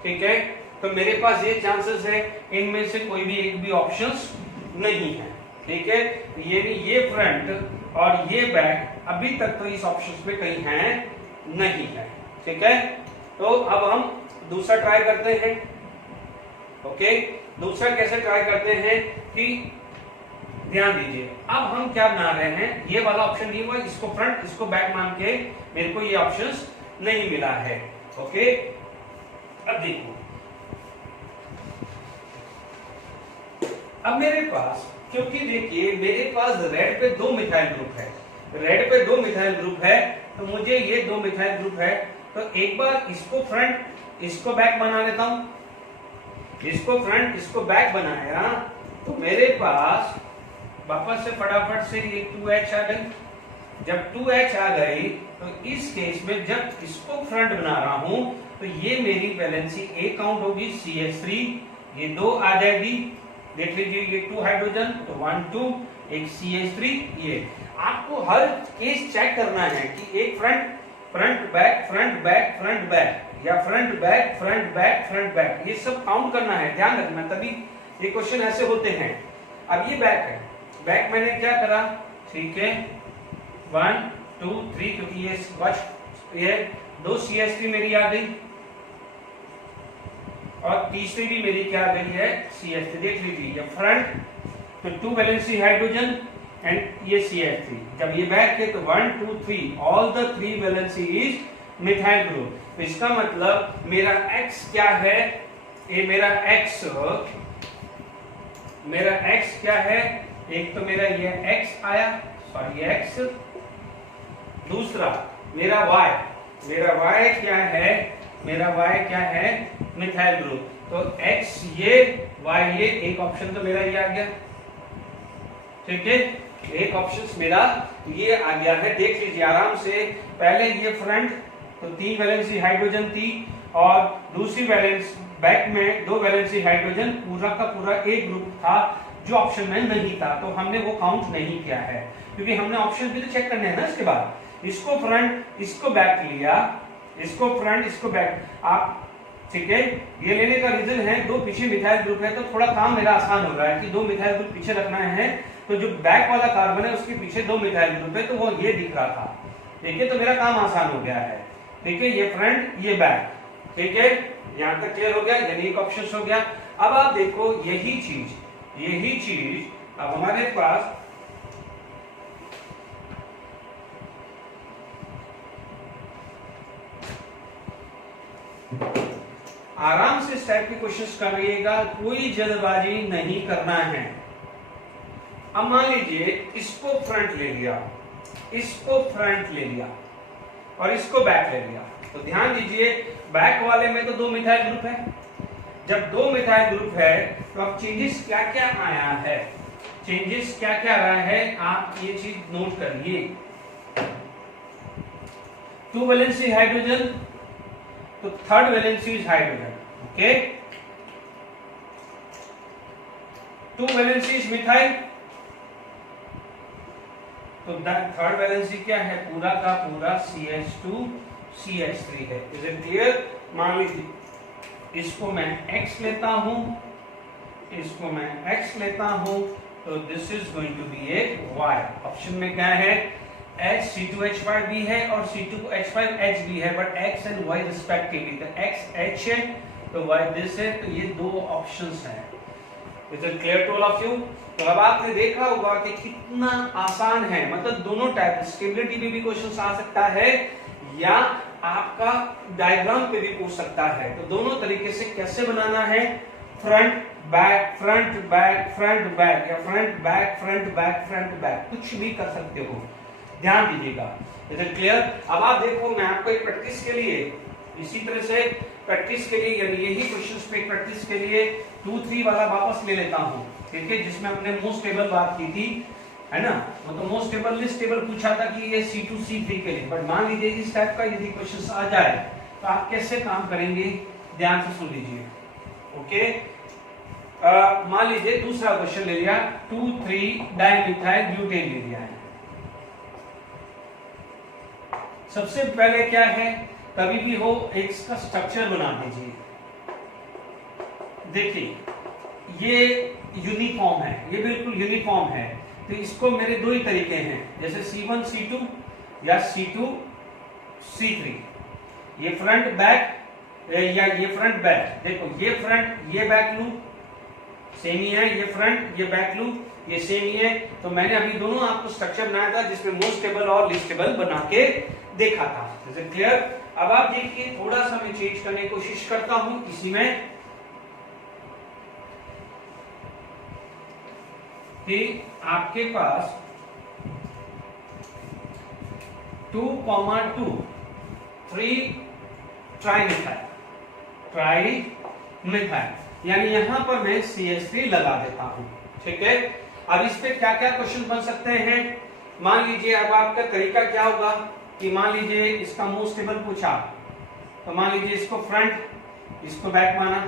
ठीक है, तो मेरे पास ये चांसेस है इनमें से कोई भी एक भी ऑप्शंस नहीं है। ठीक है, ये फ्रंट और ये बैक अभी तक तो इस ऑप्शंस पे कहीं है नहीं है। ठीक है, तो अब हम दूसरा ट्राई करते हैं। ओके, दूसरा कैसे ट्राई करते हैं कि ध्यान दीजिए, अब हम क्या बना रहे हैं, ये वाला ऑप्शन नहीं हुआ, इसको फ्रंट इसको बैक मान के मेरे को ये ऑप्शंस नहीं मिला है। ओके, अब देखो अब मेरे पास, क्योंकि देखिए मेरे पास रेड पे 2 मिथाइल ग्रुप है, रेड पे 2 मिथाइल ग्रुप है, तो मुझे ये 2 मिथाइल ग्रुप है, तो एक बार इसको फ्रंट इसको बैक बना लेता हूं, इसको फ्रंट इसको बैक बनाया, तो मेरे पास वापस से फटाफट से ये 2H आ गई। जब 2H आ गई तो इस केस में जब इसको फ्रंट बना रहा हूं तो ये मेरी वैलेंसी A काउंट होगी CH3, ये 2 आ जाएगी, देख लीजिए ये 2 हाइड्रोजन, तो 1 2, एक CH3, ये आपको हर केस चेक करना है कि एक front front back front back front back या front back front back front back, ये सब काउंट करना है, ध्यान रखना, तभी ये क्वेश्चन ऐसे होते हैं। अब ये बैक है, बैक मैंने क्या करा, ठीक है 1 2 3, क्योंकि ये 2 CH3 मेरी आ गई और तीसरी भी मेरी क्या आ गई है CH3, देख लीजिए ये फ्रंट तो 2 वैलेंसी हाइड्रोजन एंड ये CH3, जब ये बैक है तो 1 2 3 all the 3 valency is methyl group. तो इसका मतलब मेरा X क्या है, ये मेरा X क्या है, एक तो मेरा ये X आया, सॉरी ये X, दूसरा मेरा Y क्या है, मेरा Y क्या है मिथाइल ग्रुप, तो X ये Y ये, एक ऑप्शन तो मेरा ये आ गया, ठीक है, एक ऑप्शन मेरा ये आ गया है। देख लीजिए आराम से, पहले ये फ्रंट तो 3 वैलेंसी हाइड्रोजन थी और दूसरी वैलेंस बैक में 2 वैलेंसी हाइड्रोजन, पूरा का पूरा एक ग्रुप था जो ऑप्शन में नहीं था, तो हमने वो काउंट नहीं किया है, क्योंकि हमने ऑप्शन भी तो चेक करने हैं ना। इसके बाद इसको फ्रंट इसको बैक लिया, इसको फ्रंट इसको बैक, आप ठीक है, ये लेने का रीजन है 2 पीछे मिथाइल ग्रुप है, तो थोड़ा काम मेरा आसान हो रहा है कि 2 मिथाइल ग्रुप पीछे रखना है, तो जो बैक वाला कार्बन है उसके पीछे 2 मिथाइल ग्रुप है, तो वो ये दिख रहा था, ठीक है, तो मेरा काम आसान हो गया है, ठीक है, ये फ्रंट ये बैक, ठीक है, यहां तक क्लियर हो गया, यानी एक ऑप्शन हो गया। अब आप देखो यही चीज अब हमारे पास आराम से इस टाइप के क्वेश्चंस करिएगा, कोई जल्दबाजी नहीं करना है। अब मान लीजिए इसको फ्रंट ले लिया, इसको फ्रंट ले लिया और इसको बैक ले लिया, तो ध्यान दीजिए बैक वाले में तो 2 मिथाइल ग्रुप है, जब 2 मिथाइल ग्रुप है तो अब चेंजेस क्या क्या आया है, चेंजेस क्या क्या आया है, आप ये चीज नोट करिए। 2 वैलेंसी हाइड्रोजन, तो 3rd valency is hydrogen, okay, 2 valency is methyl, तो 3rd वैलेंसी क्या है, पूरा का पूरा CH2 CH3 है। Is it clear? मान लीजिए इसको मैं X लेता हूं, इसको मैं X लेता हूं, तो this is going to be a Y। Option में क्या है, H C2H5 भी है और C2H5H भी है, but X and Y respectively, तो X H है तो Y दिस है, तो ये 2 ऑप्शंस हैं। Is it clear to all of you? तो अब आपने देखा होगा कि कितना आसान है, मतलब दोनों टाइप, स्टेबिलिटी पे भी क्वेश्चन आ सकता है या आपका डायग्राम पे भी पूछ सकता है, तो दोनों तरीके से कैसे बनाना है, front back front back front back या front back front back front back, कुछ भी कर सकते हो, ध्यान दीजिएगा। Is it clear? अब आप देखो मैं आपको एक प्रैक्टिस के लिए, इसी तरह से प्रैक्टिस के लिए, यानी यही क्वेश्चंस पे प्रैक्टिस के लिए 2 3 वाला वापस ले लेता हूं, ठीक है, जिसमें हमने मोस्ट टेबल बात की थी, है ना, मतलब मोस्ट टेबल लिस्ट टेबल पूछा था कि ये C2 C3 के लिए, बट मान लीजिए इस टाइप का यदि क्वेश्चंस आ जाए तो आप कैसे काम करेंगे, ध्यान से सुन लीजिए, ओके। मान लीजिए दूसरा क्वेश्चन ले लिया, 2 3 डाइमिथाइल ब्यूटेन ले लिया है। सबसे पहले क्या है, कभी भी हो एक इसका स्ट्रक्चर बना दीजिए। देखिए ये यूनिफॉर्म है, ये बिल्कुल यूनिफॉर्म है, तो इसको मेरे 2 ही तरीके हैं, जैसे C1 C2 या C2 C3, ये फ्रंट बैक या ये फ्रंट बैक, देखो ये फ्रंट ये बैक लूं सेम ही है, ये फ्रंट ये बैक लूं ये सेम ही है, तो मैंने अभी दोनों आपको स्ट्रक्चर बनाया था जिसमें मोस्ट टेबल और लिस्ट टेबल बना के देखा था। Is it clear? अब आप देखिए थोड़ा सा मैं चेंज करने की कोशिश करता हूं इसी में, कि आपके पास 2,2 3 ट्राइमिथाइल, यानी यहां पर मैं CH3 लगा देता हूं। ठीक है, अब इस पे क्या क्या क्वेश्चन बन सकते हैं। मान लीजिए अब आपका तरीका क्या होगा कि मान लीजिए इसका मोस्ट स्टेबल पूछा, तो मान लीजिए इसको फ्रंट, इसको बैक माना।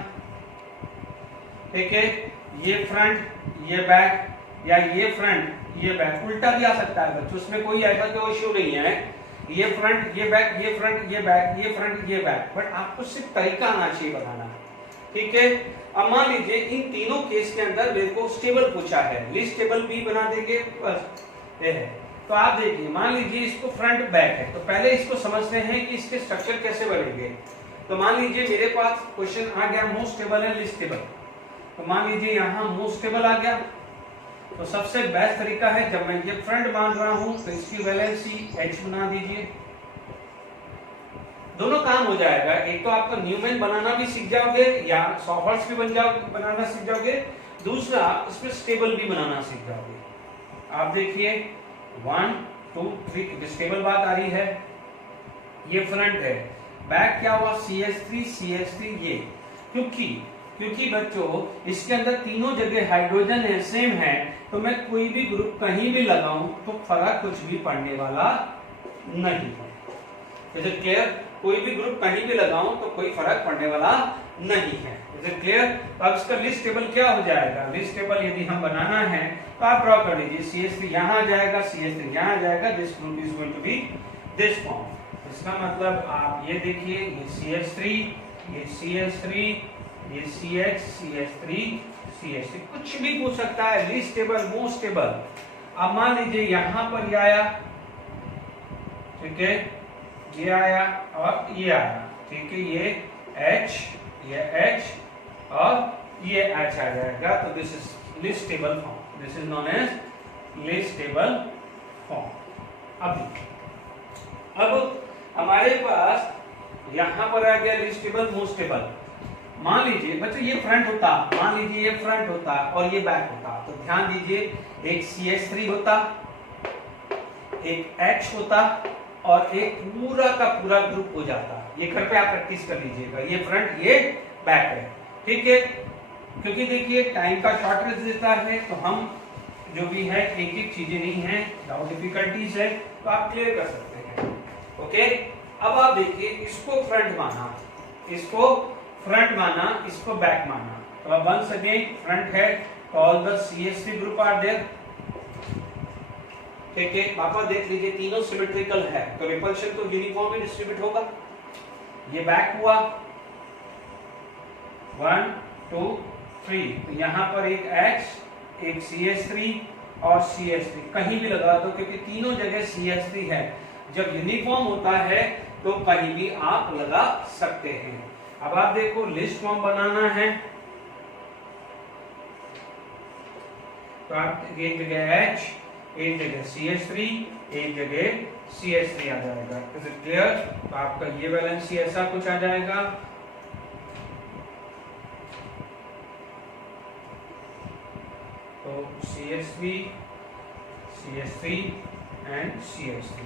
ठीक है, ये फ्रंट ये बैक, या ये फ्रंट ये बैक, उल्टा भी आ सकता है बच्चों, उसमें कोई ऐसा कोई इश्यू नहीं है। ये फ्रंट ये बैक, ये फ्रंट ये बैक, ये फ्रंट ये बैक, बट आपको सिर्फ तरीका आना चाहिए बताना। ठीक है, अब मान लीजिए इन तीनों केस के अंदर मेरे को स्टेबल पूछा है, लिस्ट स्टेबल भी बना देंगे, बस ये है। तो आप देखिए, मान लीजिए इसको फ्रंट बैक है, तो पहले इसको समझते हैं कि इसके स्ट्रक्चर कैसे बनेंगे। तो मान लीजिए मेरे पास क्वेश्चन आ गया मोस्ट स्टेबल है लिस्ट स्टेबल, तो मान लीजिए यहाँ मोस्ट स्टेबल आ गया। तो सबसे बेस्ट तरीका है, जब मैं ये फ्रंट मान रहा हूं तो इसकी वैलेंसी H बना दीजिए, दोनों काम हो जाएगा। एक तो आपका न्यूमैन बनाना भी सीख जाओगे या सॉल्वर्ट्स भी बनाना सीख जाओगे, दूसरा इसमें स्टेबल भी बनाना सीख जाओगे। आप देखिए 1 2 3 स्टेबल बात आ रही है, ये फ्रंट है, बैक क्या हुआ CH3 ये, क्योंकि बच्चों इसके अंदर तीनों जगह हाइड्रोजन है, सेम है, तो मैं कोई भी ग्रुप कहीं भी लगाऊं तो फर्क कुछ भी पड़ने वाला नहीं है। Is it clear? कोई भी ग्रुप कहीं भी लगाऊं तो कोई फर्क पड़ने वाला नहीं है। Is it clear? अब इसका लिस्ट टेबल क्या हो जाएगा, लिस्ट टेबल यदि हम बनाना है तो आप ड्रॉ कर लीजिए, CH3 यहाँ आ जाएगा, CH3 यहाँ आ जाएगा, this group is going to be this form. इसका मतलब आप ये देखिए, ये CH3 ये CH3 ये CH3 कुछ भी पूछ सकता है, लीस्ट टेबल मोस्ट टेबल। अब मान लीजिए यहां पर ये आया, ठीक है, ये आया और ये आया, ठीक है, ये H और ये H आ जाएगा, तो this is least stable form, this is known as least stable form. अब हमारे पास यहां पर आ गया लीस्ट टेबल मोस्ट टेबल। मान लीजिए बच्चों ये फ्रंट होता, मान लीजिए ये फ्रंट होता और ये बैक होता, तो ध्यान दीजिए एक CH3 होता, एक H होता और एक पूरा का पूरा ग्रुप हो जाता। ये घर पे आप प्रैक्टिस कर लीजिएगा, ये फ्रंट ये बैक है, ठीक है, क्योंकि देखिए टाइम का शॉर्टेज देता है, तो हम जो भी है एक एक चीजें नहीं है, डाउट डिफिकल्टीज है तो आप क्लियर कर सकते हैं। ओके, अब आप देखिए इसको फ्रंट माना, इसको फ्रंट माना, इसको बैक माना, तो अब वंस अगेन फ्रंट है, all the CH3 group are there. ठीक है, पापा देख लीजिए तीनों सिमेट्रिकल है, तो रिपल्शन तो यूनिफॉर्मली डिस्ट्रीब्यूट होगा। ये बैक हुआ 1 2 3, तो यहां पर एक H एक CH3 और CH3 कहीं भी लगा दो, क्योंकि तीनों जगह CH3 है। जब यूनिफॉर्म होता है तो कहीं भी आप लगा सकते हैं। अब आप देखो लिस्ट फॉर्म बनाना है, तो आप एक जगह H, एक जगह CH3, एक जगह CH3 आ जाएगा। Is it clear? तो आपका ये वैलेंसी ऐसा कुछ आ जाएगा, तो CH3 एंड CH3।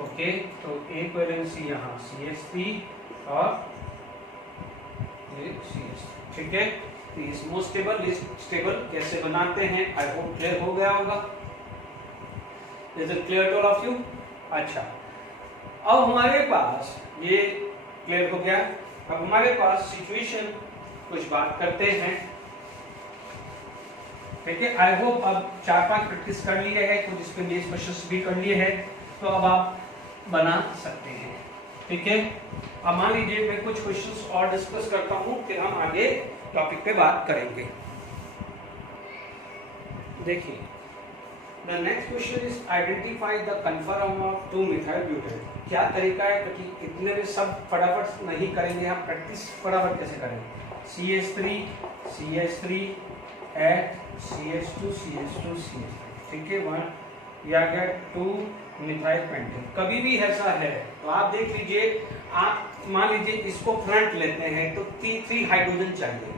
ओके, तो एक वैलेंसी यहाँ CH3 और CH3, ठीक है। तो इस मोस्ट स्टेबल लिस्ट स्टेबल कैसे बनाते हैं, आई होप क्लियर हो गया होगा। Is it clear to all of you? अच्छा, अब हमारे पास ये क्लियर हो गया। अब हमारे पास सिचुएशन कुछ बात करते हैं, ठीक है। आई होप अब 4-5 प्रैक्टिस कर लिए है, कुछ इसके बेस क्वेश्चंस भी कर लिए हैं, तो अब आप बना सकते हैं, ठीक है। अब मान लीजिए मैं कुछ क्वेश्चंस और डिस्कस करता हूं, फिर हम आगे टॉपिक पे बात करेंगे। देखिए, the next question is identify the confirm of 2-methyl butane। क्या तरीका है, क्योंकि इतने में सब फटाफट नहीं करेंगे, हम प्रैक्टिस फटाफट कैसे करेंगे। CH3 CH2 ठीक है, 1 या गया 2-methyl pentane। कभी भी ऐसा है तो आप देख लीजिए, आप मान लीजिए इसको फ्रंट लेते हैं तो 3 हाइड्रोजन चाहिए,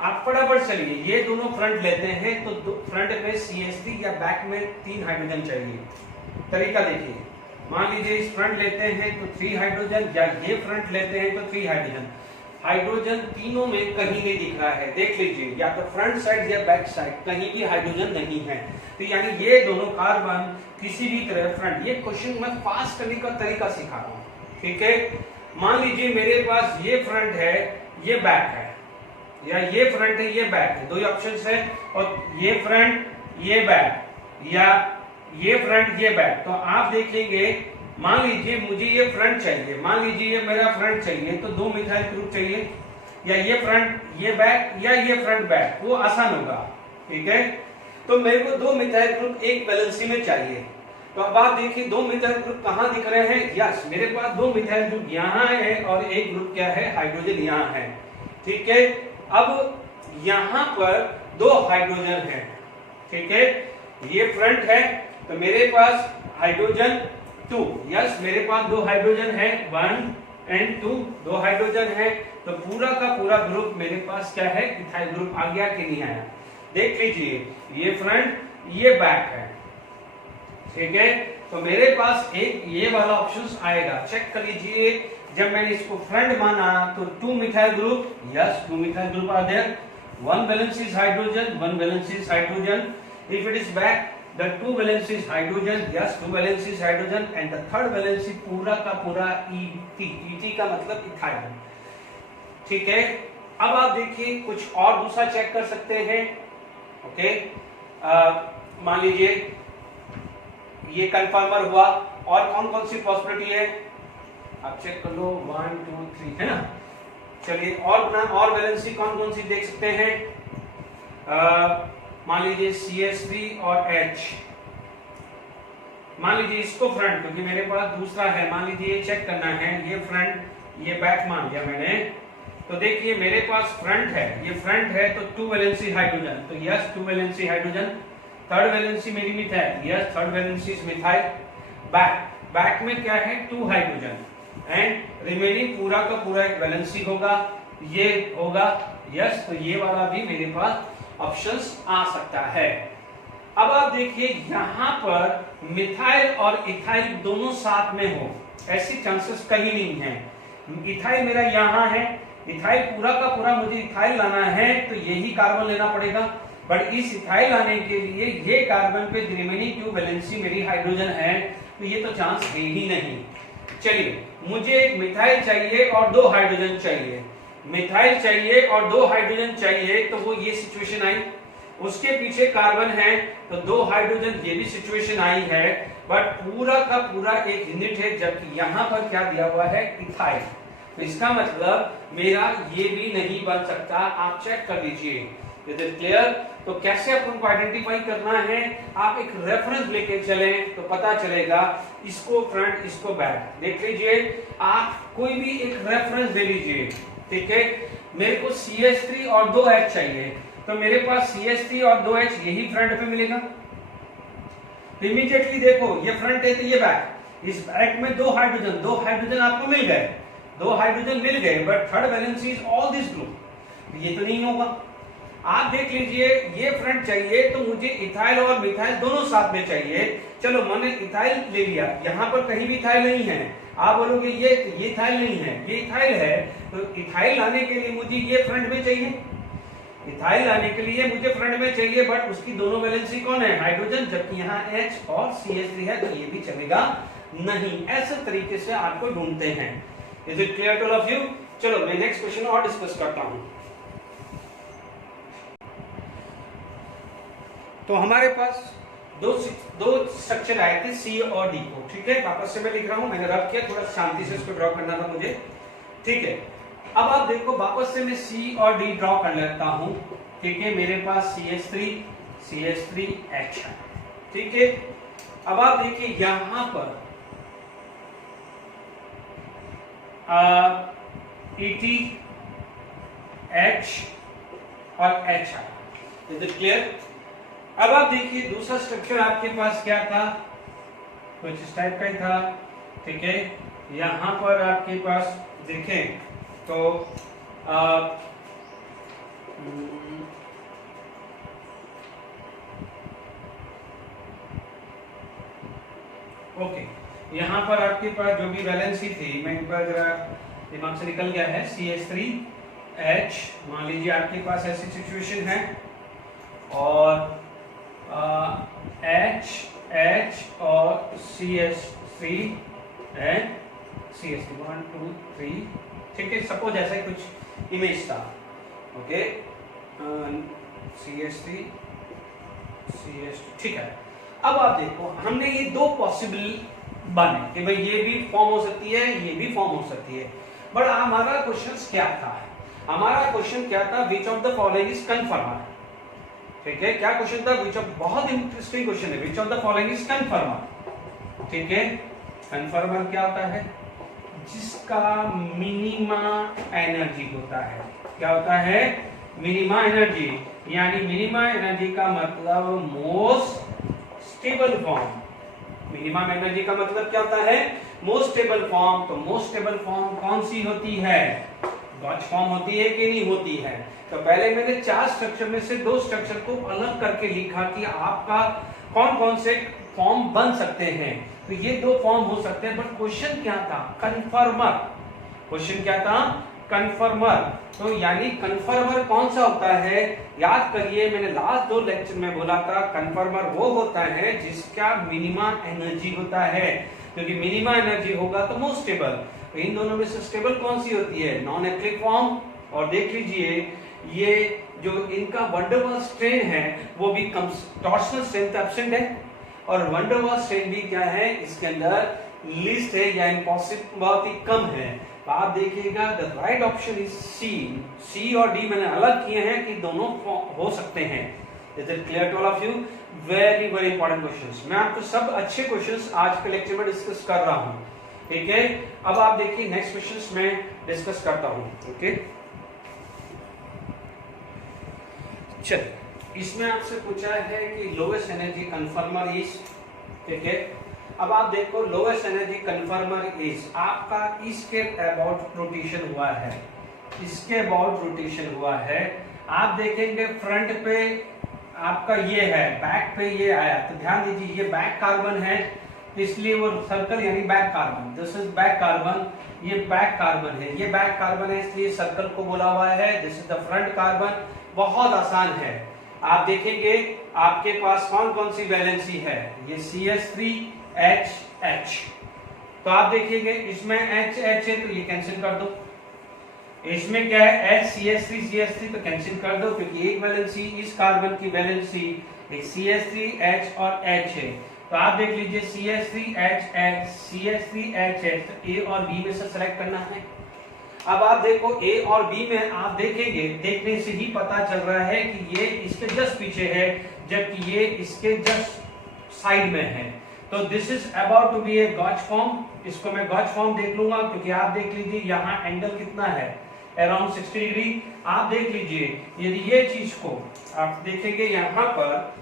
आप फटाफट चलिए, ये दोनों फ्रंट लेते हैं तो फ्रंट में CH3 या बैक में 3 हाइड्रोजन चाहिए। तरीका देखिए, मान लीजिए इस फ्रंट लेते हैं तो 3 हाइड्रोजन, या ये फ्रंट लेते हैं तो 3 हाइड्रोजन। हाइड्रोजन तीनों में कहीं नहीं दिख रहा है, देख लीजिए, या तो फ्रंट साइड या बैक साइड कहीं भी हाइड्रोजन नहीं है। तो यानी ये दोनों कार्बन किसी भी तरह फ्रंट, ये क्वेश्चन मैं पास करने का तरीका सिखा रहा हूँ, ठीक है। मान लीजिए मेरे पास ये फ्रंट है, ये बैक है, या ये फ्रंट है, ये बैक है, दो ही ऑप्शंस है, और ये फ्रंट, ये बैक, या ये फ्रंट, ये बैक। तो आप देखेंगे, मान लीजिए मुझे ये फ्रंट चाहिए, मान लीजिए ये मेरा फ्रंट चाहिए, तो 2 मिथाइल ग्रुप चाहिए, या ये फ्रंट ये बैक, या ये फ्रंट बैक, वो आसान होगा, ठीक है। तो मेरे को 2 मिथाइल ग्रुप एक वैलेंसी में चाहिए। तो अब आप देखिए 2 मिथाइल ग्रुप कहाँ दिख रहे हैं, यस मेरे पास 2 मिथाइल ग्रुप यहाँ है और एक ग्रुप क्या है, हाइड्रोजन यहाँ है, ठीक है। अब यहाँ पर 2 हाइड्रोजन है, ठीक है, ये फ्रंट है, तो मेरे पास हाइड्रोजन 2, यस मेरे पास 2 हाइड्रोजन है, 1 एंड 2, 2 हाइड्रोजन है, तो पूरा का पूरा ग्रुप मेरे पास क्या है, इथाइल ग्रुप आ गया कि नहीं आया। देख लीजिए, ये फ्रंट, ये बैक है, ठीक है। तो मेरे पास एक ये वाला ऑप्शन आएगा, चेक कर लीजिए। जब मैंने इसको फ्रंट माना तो 2 methyl group, yes 2 methyl group are there, 1 valence is hydrogen, 1 valence is hydrogen. If it is back, the 2 valence is hydrogen, yes 2 valence is hydrogen, and the third valence पूरा का पूरा ET का मतलब ethyl, ठीक है। अब आप देखिए कुछ और दूसरा चेक कर सकते हैं, ओके। मान लीजिए ये कंफर्मर हुआ, और कौन कौन सी पॉसिबिलिटी है आप चेक कर लो, 1 2 3 है ना। चलिए और वैलेंसी कौन कौन सी देख सकते हैं। मान लीजिए CH3 और H, मान लीजिए इसको फ्रंट, क्योंकि मेरे पास दूसरा है, मान लीजिए चेक करना है, ये फ्रंट ये बैक मान लिया मैंने। तो देखिए मेरे पास फ्रंट है, ये फ्रंट है, तो 2 वैलेंसी हाइड्रोजन, तो yes 2 valency hydrogen. Third valency मेरी methyl, yes third valency is methyl. Back में क्या है, 2 हाइड्रोजन, एंड रिमेनिंग पूरा का पूरा एक वैलेंसी होगा, ये होगा, यस। तो ये वाला भी मेरे पास ऑप्शंस आ सकता है। अब आप देखिए यहाँ पर मिथाइल और इथाइल दोनों साथ में हो, ऐसी चांसेस कहीं नहीं है। इथाइल मेरा यहाँ है, इथाइल पूरा का पूरा मुझे इथाइल लाना है, तो यही कार्बन लेना पड़ेगा, बट इस इथाइल लाने के लिए ये कार्बन पे रिमेनिंग 2 वैलेंसी मेरी हाइड्रोजन है, तो ये तो चांस है ही नहीं। चलिए मुझे एक मिथाइल चाहिए और 2 हाइड्रोजन चाहिए, मिथाइल चाहिए और 2 हाइड्रोजन चाहिए, तो वो ये सिचुएशन आई। उसके पीछे कार्बन है, तो 2 हाइड्रोजन, ये भी सिचुएशन आई है, बट पूरा का पूरा एक यूनिट है, जबकि यहाँ पर क्या दिया हुआ है, इथाइल। तो इसका मतलब मेरा ये भी नहीं बन सकता, आप चेक कर लीजिए। Is it clear? तो कैसे अपन को आइडेंटिफाई करना है, आप एक रेफरेंस लेके चलें तो पता चलेगा, इसको फ्रंट इसको बैक देख लीजिए, आप कोई भी एक रेफरेंस दे लीजिए, ठीक है। मेरे को CH3 और 2H चाहिए, तो मेरे पास CH3 और 2H यही फ्रंट पे मिलेगा। इमीडिएटली देखो ये फ्रंट है तो ये बैक, इस बैक में 2 हाइड्रोजन आपको मिल गए, 2 हाइड्रोजन मिल गए, but third valency is all this group, तो ये तो नहीं होगा। आप देख लीजिए, ये फ्रंट चाहिए तो मुझे इथाइल और मिथाइल दोनों साथ में चाहिए। चलो मैंने इथाइल ले लिया, यहाँ पर कहीं भी इथाइल नहीं है, आप बोलोगे ये इथाइल नहीं है, ये इथाइल है, तो इथाइल लाने के लिए मुझे ये फ्रंट में चाहिए, इथाइल लाने के लिए मुझे फ्रंट में चाहिए, बट उसकी दोनों वैलेंसी कौन है, हाइड्रोजन, जबकि यहाँ H और CH3 है, तो ये भी चलेगा नहीं। ऐसे तरीके से आपको ढूंढते हैं। Is it clear to all of you? चलो मैं नेक्स्ट क्वेश्चन और डिस्कस करता हूं। तो हमारे पास दो स्ट्रक्चर आए थे, C और D को, ठीक है। वापस से मैं लिख रहा हूं, मैंने रब किया, थोड़ा शांति से इसको ड्रॉ करना था मुझे, ठीक है। अब आप देखो, वापस से मैं C और D ड्रॉ कर लेता हूं, ठीक है। मेरे पास CH3H है, ठीक है। अब आप देखिए यहां पर ET H और H है। Is it clear? अब आप देखिए दूसरा स्ट्रक्चर आपके पास क्या था, कुछ इस टाइप का ही था, ठीक है। यहां पर आपके पास देखें तो ओके, यहाँ पर आपके पास जो भी वैलेंसी थी, मैं एक बार जरा दिमाग से निकल गया है, CH3H, मान लीजिए आपके पास ऐसी सिचुएशन है, और H और CH3 एंड CH3 1 2 3, ठीक है, सपोज ऐसा ही कुछ इमेज था, ओके, CH3 CH2, ठीक है। अब आप देखो, हमने ये दो पॉसिबल बने कि भाई ये भी फॉर्म हो सकती है, ये भी फॉर्म हो सकती है, बट हमारा क्वेश्चन क्या था? हमारा क्वेश्चन क्या था? विच ऑफ द फॉलोइंग इज कन्फर्मर, ठीक है, क्या क्वेश्चन था? विच ऑफ, बहुत इंटरेस्टिंग क्वेश्चन है, विच ऑफ द फॉलोइंग इज कन्फर्मर, ठीक है। कन्फर्मर क्या होता है? जिसका मिनिमा एनर्जी होता है, क्या होता है? मिनिमा एनर्जी, यानी मिनिमा एनर्जी का मतलब most stable form. Minimum energy का मतलब क्या होता है? Most stable form. तो मोस्ट स्टेबल फॉर्म कौन सी होती है? गॉच फॉर्म होती है कि नहीं होती है? तो पहले मैंने 4 स्ट्रक्चर में से 2 स्ट्रक्चर को अलग करके लिखा कि आपका कौन कौन से फॉर्म बन सकते हैं। तो ये 2 फॉर्म हो सकते हैं, बट क्वेश्चन क्या था? कन्फर्मर। क्वेश्चन क्या था? कन्फर्मर। तो यानी कन्फर्मर कौन सा होता है? याद करिए, मैंने लास्ट 2 लेक्चर में बोला था, कन्फर्मर वो होता है जिसका मिनिमा एनर्जी होता है, क्योंकि मिनिमा एनर्जी होगा तो मोस्ट स्टेबल। तो इन दोनों में से स्टेबल कौन सी होती है? नॉन एक्लिक फॉर्म। और देख लीजिए, ये जो इनका वंडरवॉल स्ट्रेन है वो भी टॉर्सनल स्ट्रेंथ एब्सेंट है, और वंडरवॉल स्ट्रेन भी क्या है? इसके अंदर लीस्ट है या इम्पॉसिबल बहुत ही कम है। तो आप देखिएगा, the right option is C और डी मैंने अलग किए हैं कि दोनों हो सकते हैं। Is it clear to all of you? Very very important questions. मैं आपको सब अच्छे क्वेश्चंस आज के लेक्चर में डिस्कस कर रहा हूं, ठीक है। अब आप देखिए नेक्स्ट क्वेश्चंस में डिस्कस करता हूं, ओके। चलिए, इसमें आपसे पूछा है कि लोएस्ट एनर्जी कन्फर्मर इज, ठीक है। अब आप देखो, लोएस्ट एनर्जी कन्फर्मर इज आपका इसके अबाउट रोटेशन हुआ है, इसके अबाउट रोटेशन हुआ है। आप देखेंगे फ्रंट पे आपका ये है, बैक पे ये आया, तो ध्यान दीजिए ये बैक कार्बन है, इसलिए वो सर्कल यानी back carbon, this is back carbon, ये बैक कार्बन है, ये बैक कार्बन है, इसलिए सर्कल को बोला हुआ है। This is the front carbon. बहुत आसान है। आप देखेंगे आपके पास कौन कौन सी वैलेंसी है? ये CH3HH। तो आप देखिएगा इसमें HH है तो ये कैंसिल कर दो, इसमें क्या है? CH3 तो कैंसिल कर दो, क्योंकि एक वैलेंसी इस कार्बन की वैलेंसी CH3H और H है। तो आप देख लीजिए CH3HH, CH3HH, तो A और B में से सेलेक्ट करना है। अब आप देखो A और B में आप देखेंगे, देखने से ही पता चल रहा है कि ये इसके जस्ट पीछे है, जबकि ये इसके जस्ट साइड में है। तो this is about to be a gauche form. इसको मैं गॉच फॉर्म देख लूंगा, क्योंकि आप देख लीजिए यहाँ एंगल कितना है? Around 60 degree. आप देख लीजिए, यदि ये चीज को आप देखेंगे यहाँ पर,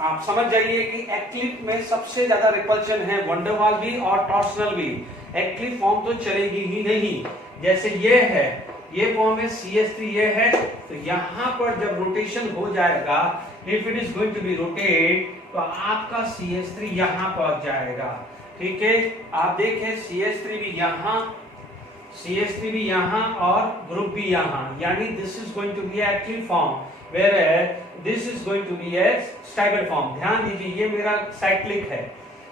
आप समझ जाइए कि एक्लिप में सबसे ज्यादा रिपल्शन है, वंडरवॉल भी और टॉर्सनल भी। एक्लिप फॉर्म तो चलेगी ही नहीं। जैसे ये है, ये फॉर्म है CH3, ये है, तो यहाँ पर जब रोटेशन हो जाएगा, if it is going to be rotate, तो आपका CH3 यहाँ पहुंच जाएगा, ठीक है। आप देखें CH3 भी यहाँ, CH3 भी यहाँ और ग्रुप भी यहाँ, यानी this is going to be active form, whereas this is going to be a stable form। ध्यान दीजिए, ये मेरा साइक्लिक है,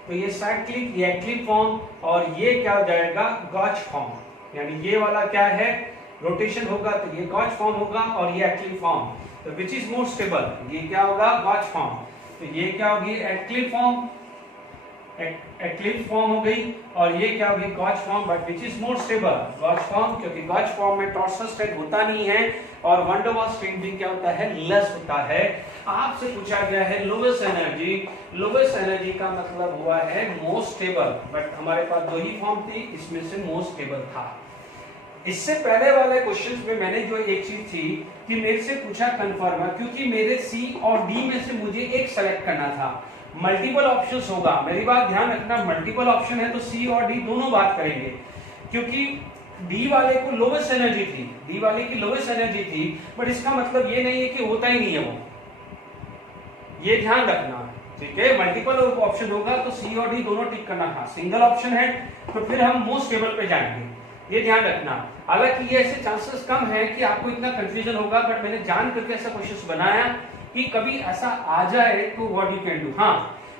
तो ये साइक्लिक, ये एक्टिव फॉर्म, और ये क्या हो जाएगा? गॉच फॉर्म। यानी ये वाला क्या है? रोटेशन होगा तो ये गॉच फॉर्म होगा, और ये एक्टिव फॉर्म। तो विच इज मोर स्टेबल? ये क्या होगा? गॉच फॉर्म। तो ये क्या होगी? एक्टिव फॉर्म, एक्टिव फॉर्म हो गई, और ये क्या होगी? Gauche form. But which is more stable? Gauche form, क्योंकि गॉच फॉर्म में टॉर्सनल स्ट्रेन होता नहीं है, और वंडरवॉल स्ट्रेन भी क्या होता है? लेस होता है। आपसे पूछा गया है लोवेस्ट एनर्जी। लोवेस्ट एनर्जी का मतलब हुआ है मोस्ट स्टेबल, बट हमारे पास 2 ही फॉर्म थी, इसमें से मोस्ट स्टेबल था। इससे पहले वाले क्वेश्चंस में मैंने जो एक चीज थी कि मेरे से पूछा कन्फर्मर, क्योंकि मेरे C और D में से मुझे एक सेलेक्ट करना था। मल्टीपल ऑप्शंस होगा, मेरी बात ध्यान रखना, मल्टीपल ऑप्शन है तो C और D दोनों बात करेंगे, क्योंकि डी वाले को लोवेस्ट एनर्जी थी, डी वाले की लोवेस्ट एनर्जी थी, बट इसका मतलब ये नहीं है कि होता ही नहीं है वो, ये ध्यान रखना, ठीक है। मल्टीपल ऑप्शन होगा तो सी और डी दोनों टिक करना, हाँ सिंगल ऑप्शन है तो फिर हम मोस्ट स्टेबल पे जाएंगे, ये ध्यान रखना। हालांकि ये ऐसे चांसेस कम है कि आपको इतना कंफ्यूजन होगा, बट मैंने जान करके ऐसा क्वेश्चन बनाया कि कभी ऐसा आ जाए तो व्हाट यू कैन डू। हाँ,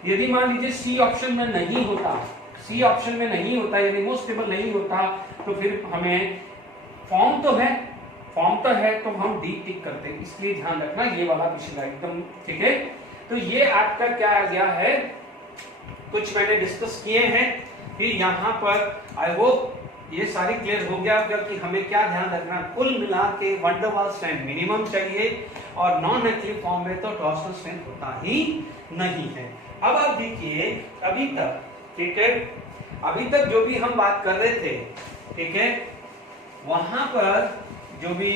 यदि मान लीजिए सी ऑप्शन में नहीं होता, सी ऑप्शन में नहीं होता, यदि मोस्ट स्टेबल नहीं होता, तो फिर हमें फॉर्म तो है तो हम डी टिक करते, इसलिए ध्यान रखना ये वाला पिछला एकदम, ठीक है। तो ये आपका क्या आ गया है, कुछ मैंने डिस्कस किए हैं, फिर यहाँ पर आई होप ये सारी क्लियर हो गया कि हमें क्या ध्यान रखना, कुल मिला के वंडर वाल स्ट्रेंथ मिनिमम चाहिए और नॉन एक्टिव फॉर्म में तो टॉर्सनल स्ट्रेंथ होता ही नहीं है। अब आप देखिए अभी तक, ठीक है, अभी तक जो भी हम बात कर रहे थे, ठीक है, वहां पर जो भी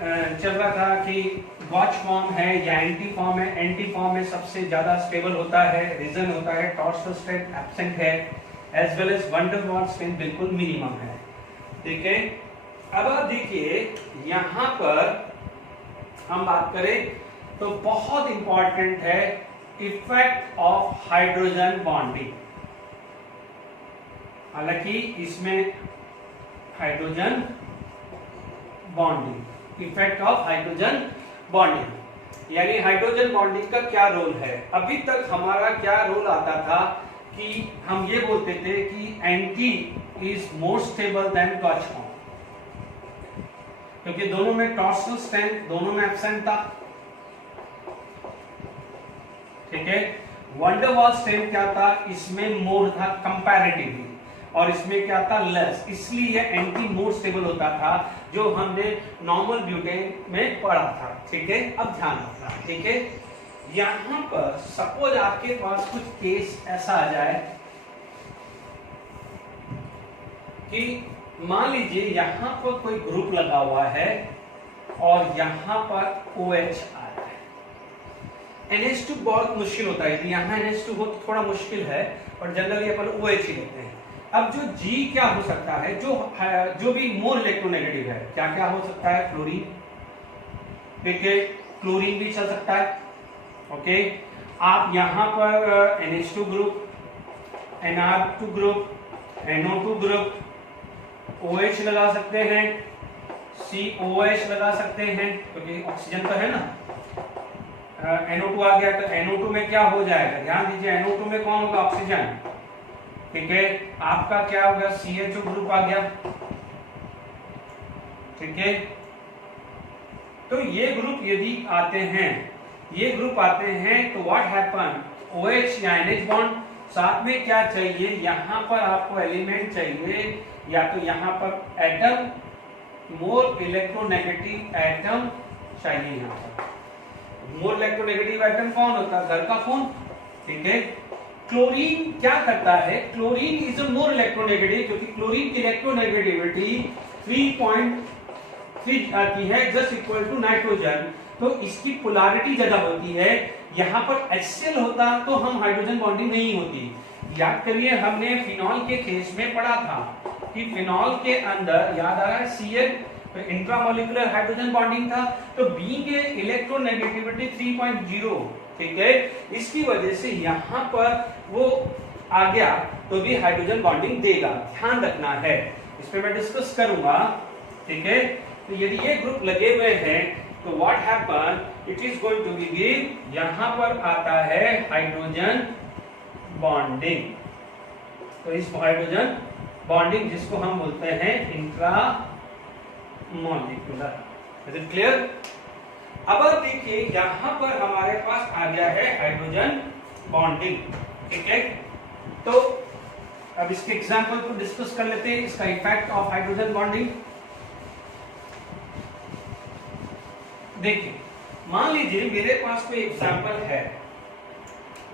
चल रहा था कि गॉच फॉर्म है या एंटी फॉर्म है, एंटी फॉर्म में सबसे ज्यादा स्टेबल होता है, रीजन होता है टॉर्सनल स्ट्रेंथ एब्सेंट है, as well as van der Waals strength बिल्कुल मिनिमम है, ठीक है। अब आप देखिए यहां पर हम बात करें तो बहुत इंपॉर्टेंट है इफेक्ट ऑफ हाइड्रोजन बॉन्डिंग। हालांकि इसमें hydrogen bonding, effect of hydrogen bonding, यानी हाइड्रोजन बॉन्डिंग का क्या रोल है। अभी तक हमारा क्या रोल आता था कि हम ये बोलते थे कि anti is more stable than gauche form, क्योंकि दोनों में टॉर्सनल स्ट्रेंथ दोनों में एब्सेंट था, ठीक है। वंडर वाल स्ट्रेंथ क्या था, इसमें मोर था कंपैरेटिवली, और इसमें क्या था लेस, इसलिए एंटी मोर स्टेबल होता था, जो हमने नॉर्मल ब्यूटेन में पढ़ा था, ठीक है। अब ध्यान रखना, ठीक है, यहां पर सपोज आपके पास कुछ केस ऐसा आ जाए कि मान लीजिए यहां पर कोई ग्रुप लगा हुआ है और यहां पर OH आ रहा है। NH2 बहुत मुश्किल होता है, यहां NH2 हो तो थोड़ा मुश्किल है, और जनरली अपन OH ही लेते हैं। अब जो G क्या हो सकता है, जो भी मोर इलेक्ट्रोनेगेटिव है, क्या क्या हो सकता है, क्लोरीन, ठीक है, क्लोरीन भी चल सकता है, ओके। आप यहां पर NH2 group, NR2 group, NO2 group, OH लगा सकते हैं, COH लगा सकते हैं, क्योंकि ऑक्सीजन तो है ना। NO2 आ गया तो NO2 में क्या हो जाएगा, ध्यान दीजिए, NO2 में कौन होगा, ऑक्सीजन, ठीक है। आपका क्या होगा, CHO ग्रुप आ गया, ठीक है। तो ये ग्रुप यदि आते हैं, ये ग्रुप आते हैं तो व्हाट हैपन, OH या NH बॉन्ड, साथ में क्या चाहिए, यहां पर आपको एलिमेंट चाहिए, या तो यहां पर एटम, मोर इलेक्ट्रोनेगेटिव एटम चाहिए। यहां पर मोर इलेक्ट्रोनेगेटिव एटम कौन होता है, घर का खून, ठीक है। क्लोरीन क्या करता है, क्लोरीन इज मोर इलेक्ट्रोनेगेटिव, क्योंकि क्लोरीन की इलेक्ट्रोनेगेटिविटी 3.3 आती है, जस्ट इक्वल टू नाइट्रोजन, तो इसकी पोलैरिटी ज्यादा होती है। यहां पर HCl होता तो हम हाइड्रोजन बॉन्डिंग नहीं होती। याद करिए हमने फिनॉल के केस में पढ़ा था कि फिनॉल के अंदर, याद आ रहा है, Cl इंट्रामोलिकुलर हाइड्रोजन बॉन्डिंग था, तो B के इलेक्ट्रोनेगेटिविटी 3.0, ठीक है, इसकी वजह से यहां पर वो आ गया तो भी हाइड्रोजन बॉन्डिंग देगा, ध्यान रखना है, इस पे मैं डिस्कस करूंगा, ठीक है। तो यदि ये ग्रुप लगे हुए हैं तो what happen, it is going to be give, यहां पर आता है हाइड्रोजन बॉन्डिंग, तो इस हाइड्रोजन बॉन्डिंग जिसको हम बोलते हैं intra molecular, is it clear. अब आप देखिए यहां पर हमारे पास आ गया है हाइड्रोजन बॉन्डिंग, ठीक है। तो अब इसके एग्जांपल को डिस्कस कर लेते हैं, इसका इफेक्ट ऑफ हाइड्रोजन बॉन्डिंग। देखिए मान लीजिए मेरे पास कोई एग्जांपल है,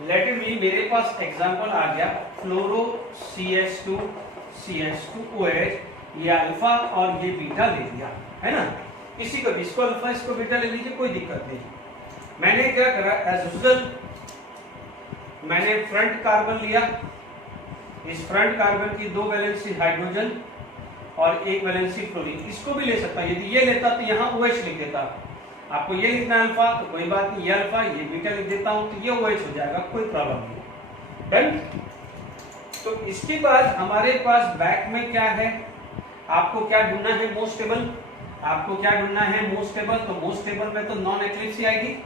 लेट इट बी, मेरे पास एग्जांपल आ गया फ्लोरो CH2 CH2OH, ये अल्फा और ये बीटा ले लिया, है ना, किसी को भी, इसको अल्फा इसको बीटा ले लीजिए, कोई दिक्कत नहीं। मैंने क्या करा, एज यूजुअल मैंने फ्रंट कार्बन लिया, इस फ्रंट कार्बन की 2 वैलेंसी हाइड्रोजन, और एक वैलेंसी फ्लोरीन, इसको भी ले सकता है। यदि ये लेता तो यहाँ OH लिख देता, आपको ये लिखना है अल्फा तो कोई बात नहीं, ये अल्फा ये बीटा लिख देता हूं तो ये OH हो जाएगा, कोई प्रॉब्लम नहीं। डन। तो इसके बाद हमारे पास बैक में क्या है, आपको क्या ढूंढना है, मोस्ट स्टेबल। आपको क्या ढूंढना है, मोस्ट स्टेबल। तो मोस्ट स्टेबल में तो नॉन एक्लिप्स ही आएगी।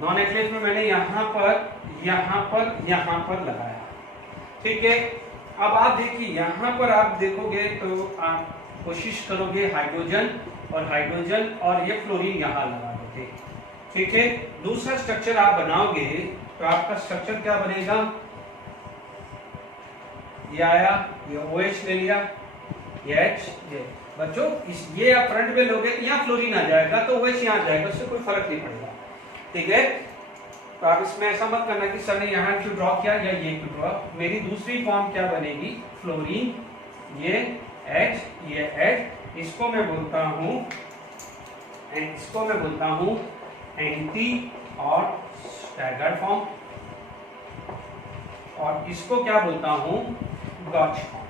नॉन एक्लिप्स में मैंने यहाँ पर लगाया, ठीक है। अब आप देखिए यहाँ पर आप देखोगे तो आप कोशिश करोगे हाइड्रोजन और ये फ्लोरीन यहाँ लगा दोगे, ठीक है। दूसरा स्ट्रक्चर आप बनाओगे तो आपका स्ट्रक्चर क्या बनेगा, ये आया, ये OH ले लिया, ये H, ये बच्चों ये आप फ्रंट में लोगे तो यहाँ फ्लोरीन आ जाएगा तो OH यहाँ आ जाएगा, उससे कोई फर्क नहीं पड़ेगा, ठीक है। तो आप इसमें ऐसा मत करना कि सर ने यहाँ क्यों ड्रॉ किया या ये क्यों ड्रॉ। मेरी दूसरी फॉर्म क्या बनेगी, फ्लोरीन, ये H, ये H, इसको मैं बोलता हूँ एंटी और स्टैगर्ड फॉर्म, और इसको क्या बोलता हूँ, गॉच फॉर्म।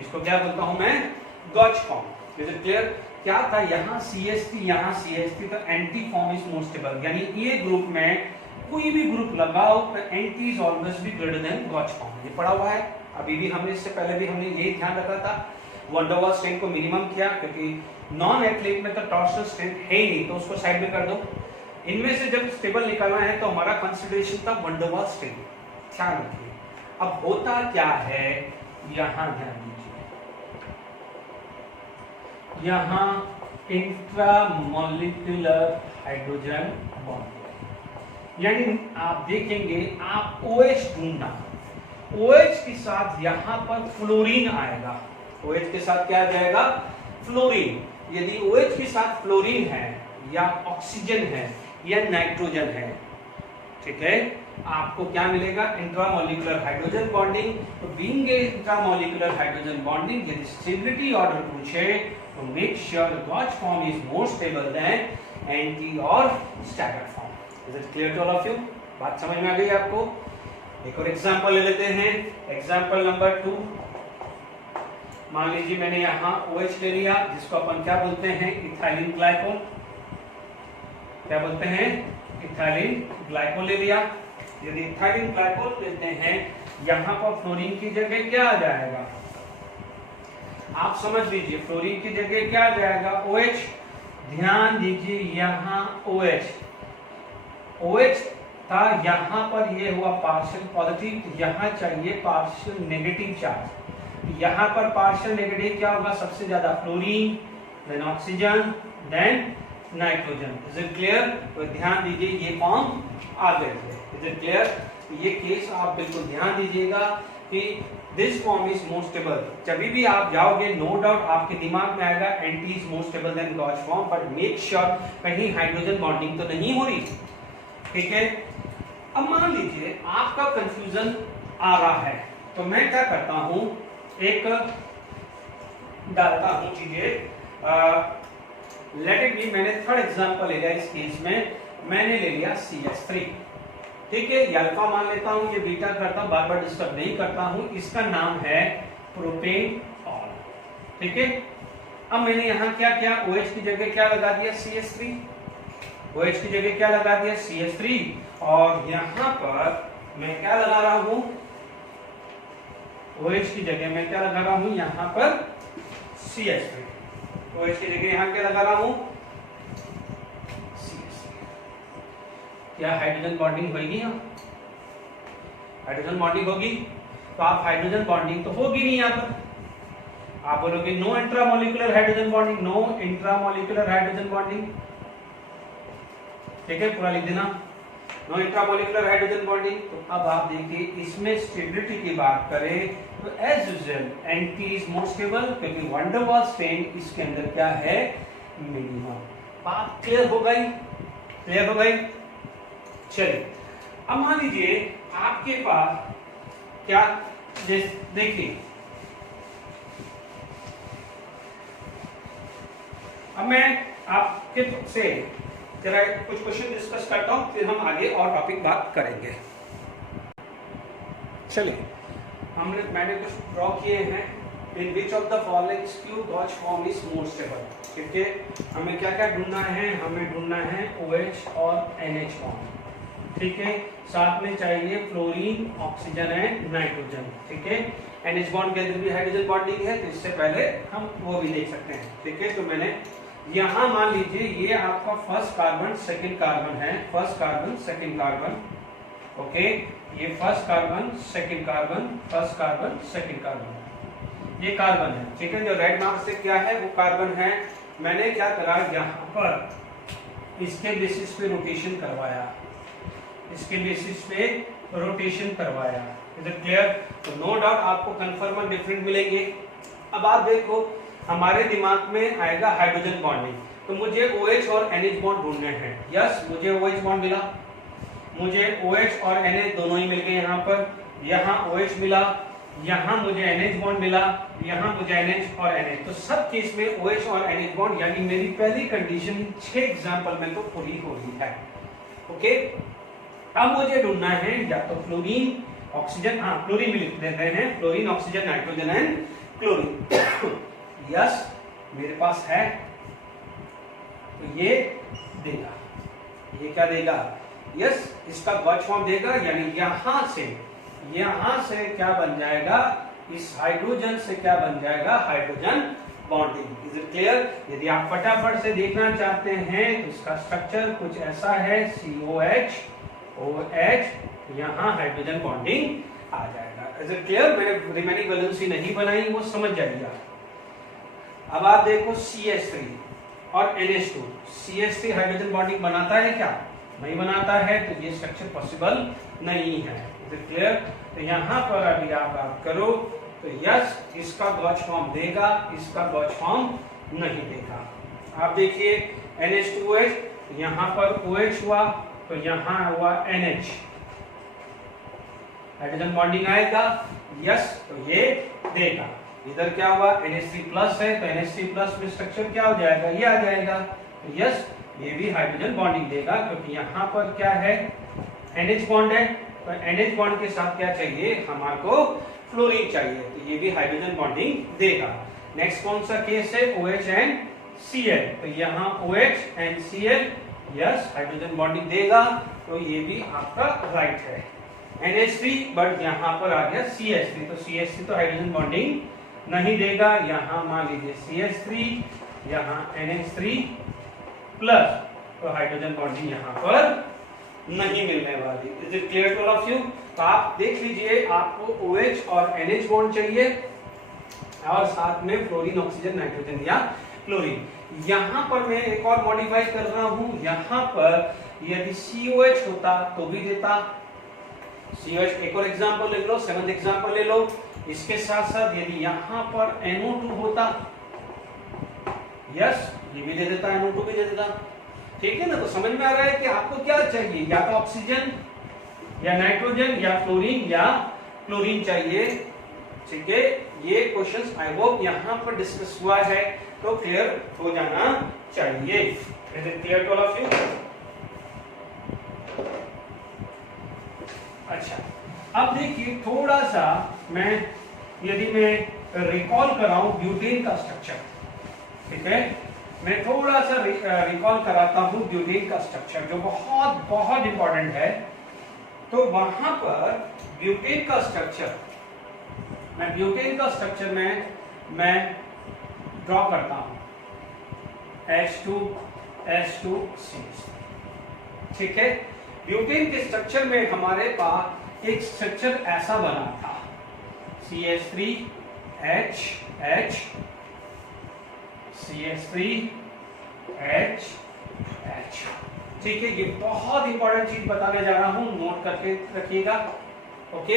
इसको क्या बोलता हूँ मैं, gauche form. Is it clear. क्या था, यहाँ CH3 यहाँ CH3, तो anti form is most stable, यानी ये ग्रुप में कोई भी ग्रुप लगाओ तो anti is always be greater than gauche form. ये पढ़ा हुआ है, अभी भी हमने, इससे पहले भी हमने यही ध्यान रखा था। वैन डर वाल्स स्ट्रेंथ को मिनिमम किया, क्योंकि नॉन एक्लिप्स में तो टॉर्शनल स्ट्रेंथ है ही नहीं, तो उसको साइड में कर दो। इनमें से जब स्टेबल निकालना है तो हमारा कंसिडरेशन था वैन डर वाल्स स्ट्रेंथ, ध्यान रखिए। अब होता क्या है, यहां ध्यान दीजिए, यहां इंट्रामॉलिक्यूलर हाइड्रोजन बॉन्ड, यानी आप देखेंगे आप OH ढूंढना, OH के साथ यहां पर फ्लोरीन आएगा। OH के साथ क्या आ जाएगा, फ्लोरीन। यदि OH के साथ फ्लोरीन है या ऑक्सीजन है या नाइट्रोजन है, ठीक है, आपको क्या मिलेगा, इंट्रामॉलिक्यूलर हाइड्रोजन बॉन्डिंग। तो being a intramolecular hydrogen bonding, यदि स्टेबिलिटी ऑर्डर पूछे तो make sure gauche form is more stable than anti और staggered form. Is it clear to all of you? बात समझ में आ गई आपको? एक और एग्जांपल ले लेते हैं, एग्जांपल नंबर 2। मान लीजिए मैंने यहाँ OH ले लिया, जिसको अपन क्या बोलते हैं, इथाइलिन ग्लाइकोल। क्या बोलते हैं, इथाइलिन ग्लाइकोल ले लिया। यदि इथाइलिन ग्लाइकोल लेते हैं, यहाँ पर फ्लोरीन की जगह क्या आ जाएगा, आप समझ लीजिए, फ्लोरीन की जगह क्या आ जाएगा, OH। ध्यान दीजिए, यहाँ OH था, यहाँ पर ये हुआ पार्शियल पॉजिटिव, यहाँ चाहिए पार्शियल नेगेटिव चार्ज। यहाँ पर पार्शियल नेगेटिव क्या होगा, सबसे ज्यादा fluorine, then oxygen, then nitrogen. Is it clear? तो ध्यान दीजिए, ये फॉर्म आ गए थे। Is it clear? ये केस आप बिल्कुल ध्यान दीजिएगा कि this form is most stable. जब भी आप जाओगे, नो डाउट आपके दिमाग में आएगा anti is most stable than gauche form, but make sure कहीं हाइड्रोजन बॉन्डिंग तो नहीं हो रही, ठीक है। अब मान लीजिए आपका कंफ्यूजन आ रहा है, तो मैं क्या करता हूं, एक डालता हूं चीजें। लेट इट बी, मैंने थर्ड एग्जांपल ले लिया। इस केस में मैंने ले लिया CH3, ठीक है, ये अल्फा मान लेता हूं, ये बीटा करता हूं, बार बार डिस्टर्ब नहीं करता हूं। इसका नाम है प्रोपेनॉल, ठीक है। अब मैंने यहां क्या किया, OH की जगह क्या लगा दिया, CH3। OH की जगह क्या लगा दिया, CH3, और यहां पर मैं क्या लगा रहा हूं, OH की जगह मैं क्या लगा रहा हूं, यहां पर CH3। OH की जगह यहां क्या लगा रहा हूं, CH3। क्या हाइड्रोजन बॉन्डिंग होगी? यहां हाइड्रोजन बॉन्डिंग होगी, तो आप हाइड्रोजन बॉन्डिंग तो होगी नहीं यहां पर। आप बोलोगे no intramolecular hydrogen bonding, no intramolecular hydrogen bonding, ठीक है, पूरा लिख देना, नो इंट्रामॉलिक्यूलर हाइड्रोजन बॉन्डिंग। तो अब आप देखिए, इसमें स्टेबिलिटी की बात करें तो as usual anti is more stable, क्योंकि वैन डर वाल्स स्ट्रेंथ इसके अंदर क्या है, मिनिमम। बात क्लियर हो गई? क्लियर हो गई? चलिए, अब मान लीजिए आपके पास क्या, देखिए अब मैं आपके से जरा कुछ क्वेश्चन डिस्कस करता हूं, फिर हम आगे और टॉपिक बात करेंगे। चलिए, मैंने कुछ ड्रॉ किए हैं, in which of the following Q gauche form is more stable. ठीक है, हमें क्या क्या ढूंढना है, हमें ढूंढना है OH और NH बॉन्ड। ठीक है, साथ में चाहिए फ्लोरीन, ऑक्सीजन एंड नाइट्रोजन। ठीक है, NH बॉन्ड के अंदर भी हाइड्रोजन बॉन्डिंग है, तो इससे पहले हम वो भी देख सकते हैं। ठीक है, तो मैंने यहाँ मान लीजिए ये आपका फर्स्ट कार्बन सेकंड कार्बन है, first carbon second carbon. Okay, ये first carbon second carbon, first carbon second carbon, ये कार्बन है। ठीक है, जो रेड मार्क से क्या है वो कार्बन है। मैंने क्या करा, यहाँ पर इसके बेसिस पे रोटेशन करवाया, इसके बेसिस पे रोटेशन करवाया। Is it clear? तो नो डाउट आपको कन्फर्म और डिफरेंट मिलेंगे। अब आप देखो हमारे दिमाग में आएगा हाइड्रोजन बॉन्डिंग, तो मुझे OH और NH बॉन्ड ढूंढने हैं। यस, मुझे OH बॉन्ड मिला, मुझे OH और NH दोनों ही मिल गए। यहाँ पर यहाँ OH मिला, यहाँ मुझे NH बॉन्ड मिला, यहाँ मुझे NH और NH। तो सब केस में OH और NH बॉन्ड, यानी मेरी पहली कंडीशन 6 एग्जाम्पल में तो पूरी हो रही है। ओके, अब मुझे ढूंढना है या तो फ्लोरीन, ऑक्सीजन, हाँ फ्लोरीन भी लिख देते हैं, fluorine, oxygen, nitrogen and chlorine. Yes, मेरे पास है, तो ये देगा, ये क्या देगा, यस इसका गॉच फॉर्म देगा, यानी यहां से क्या बन जाएगा, इस हाइड्रोजन से क्या बन जाएगा, hydrogen bonding. Is it clear? यदि आप फटाफट से देखना चाहते हैं तो इसका स्ट्रक्चर कुछ ऐसा है, COH OH, यहाँ हाइड्रोजन बॉन्डिंग आ जाएगा। Is it clear? मैंने रिमेनिंग वैलेंसी नहीं बनाई, वो समझ जाइए। अब आप देखो CH3 और NH2, CH3 हाइड्रोजन बॉन्डिंग बनाता है क्या? नहीं बनाता है, तो ये स्ट्रक्चर पॉसिबल नहीं है। Is it clear? तो यहाँ पर अभी आप बात करो तो यस इसका गॉच फॉर्म देगा, इसका गॉच फॉर्म नहीं देगा। आप देखिए NH2OH, यहाँ पर OH हुआ तो यहाँ हुआ NH, हाइड्रोजन बॉन्डिंग आएगा, यस तो ये देगा। इधर क्या हुआ, NH3 प्लस है, तो NH3 प्लस में स्ट्रक्चर क्या हो जाएगा, ये आ जाएगा, तो यस ये भी हाइड्रोजन बॉन्डिंग देगा, क्योंकि यहाँ पर क्या है, NH बॉन्ड है, तो NH बॉन्ड के साथ क्या चाहिए, हमारे को फ्लोरीन चाहिए, तो ये भी हाइड्रोजन बॉन्डिंग देगा। नेक्स्ट कौन सा केस है, OH एंड Cl, तो यहाँ OH and Cl, yes hydrogen bonding देगा, तो ये भी आपका राइट है। NH3 बट यहाँ पर आ गया CH3, तो CH3 तो हाइड्रोजन बॉन्डिंग नहीं देगा, यहाँ मान लीजिए CH3, यहाँ NH3 प्लस, तो हाइड्रोजन बॉन्डिंग यहाँ पर नहीं मिलने वाली। Is it clear to all of you? तो आप देख लीजिए, आपको OH और NH बॉन्ड चाहिए और साथ में फ्लोरीन, ऑक्सीजन, नाइट्रोजन या क्लोरीन। यहाँ पर मैं एक और मॉडिफाई कर रहा हूँ, यहाँ पर यदि COH होता तो भी देता, COH एक और एग्जांपल ले लो, 7th एग्जांपल ले लो। इसके साथ साथ यदि यहाँ पर NO2 होता, यस ये भी दे देता, NO2 भी दे देता। ठीक है ना? तो समझ में आ रहा है कि आपको क्या चाहिए, या तो ऑक्सीजन या नाइट्रोजन या फ्लोरीन या क्लोरीन चाहिए। ठीक है, ये क्वेश्चंस आई होप यहाँ पर डिस्कस हुआ है, तो क्लियर हो जाना चाहिए। Is it clear to all of you? अच्छा, अब देखिए थोड़ा सा यदि मैं रिकॉल कराऊं ब्यूटेन का स्ट्रक्चर, ठीक है, मैं थोड़ा सा रिकॉल कराता हूं ब्यूटेन का स्ट्रक्चर, जो बहुत बहुत इंपॉर्टेंट है। तो वहां पर ब्यूटेन का स्ट्रक्चर, ब्यूटेन का स्ट्रक्चर मैं ड्रॉ करता हूं, H2SO4। ठीक है, ब्यूटेन के स्ट्रक्चर में हमारे पास एक स्ट्रक्चर ऐसा बना था, CH3H CH3H। ठीक है, ये बहुत इंपॉर्टेंट चीज बताने जा रहा हूं, नोट करके रखिएगा। ओके,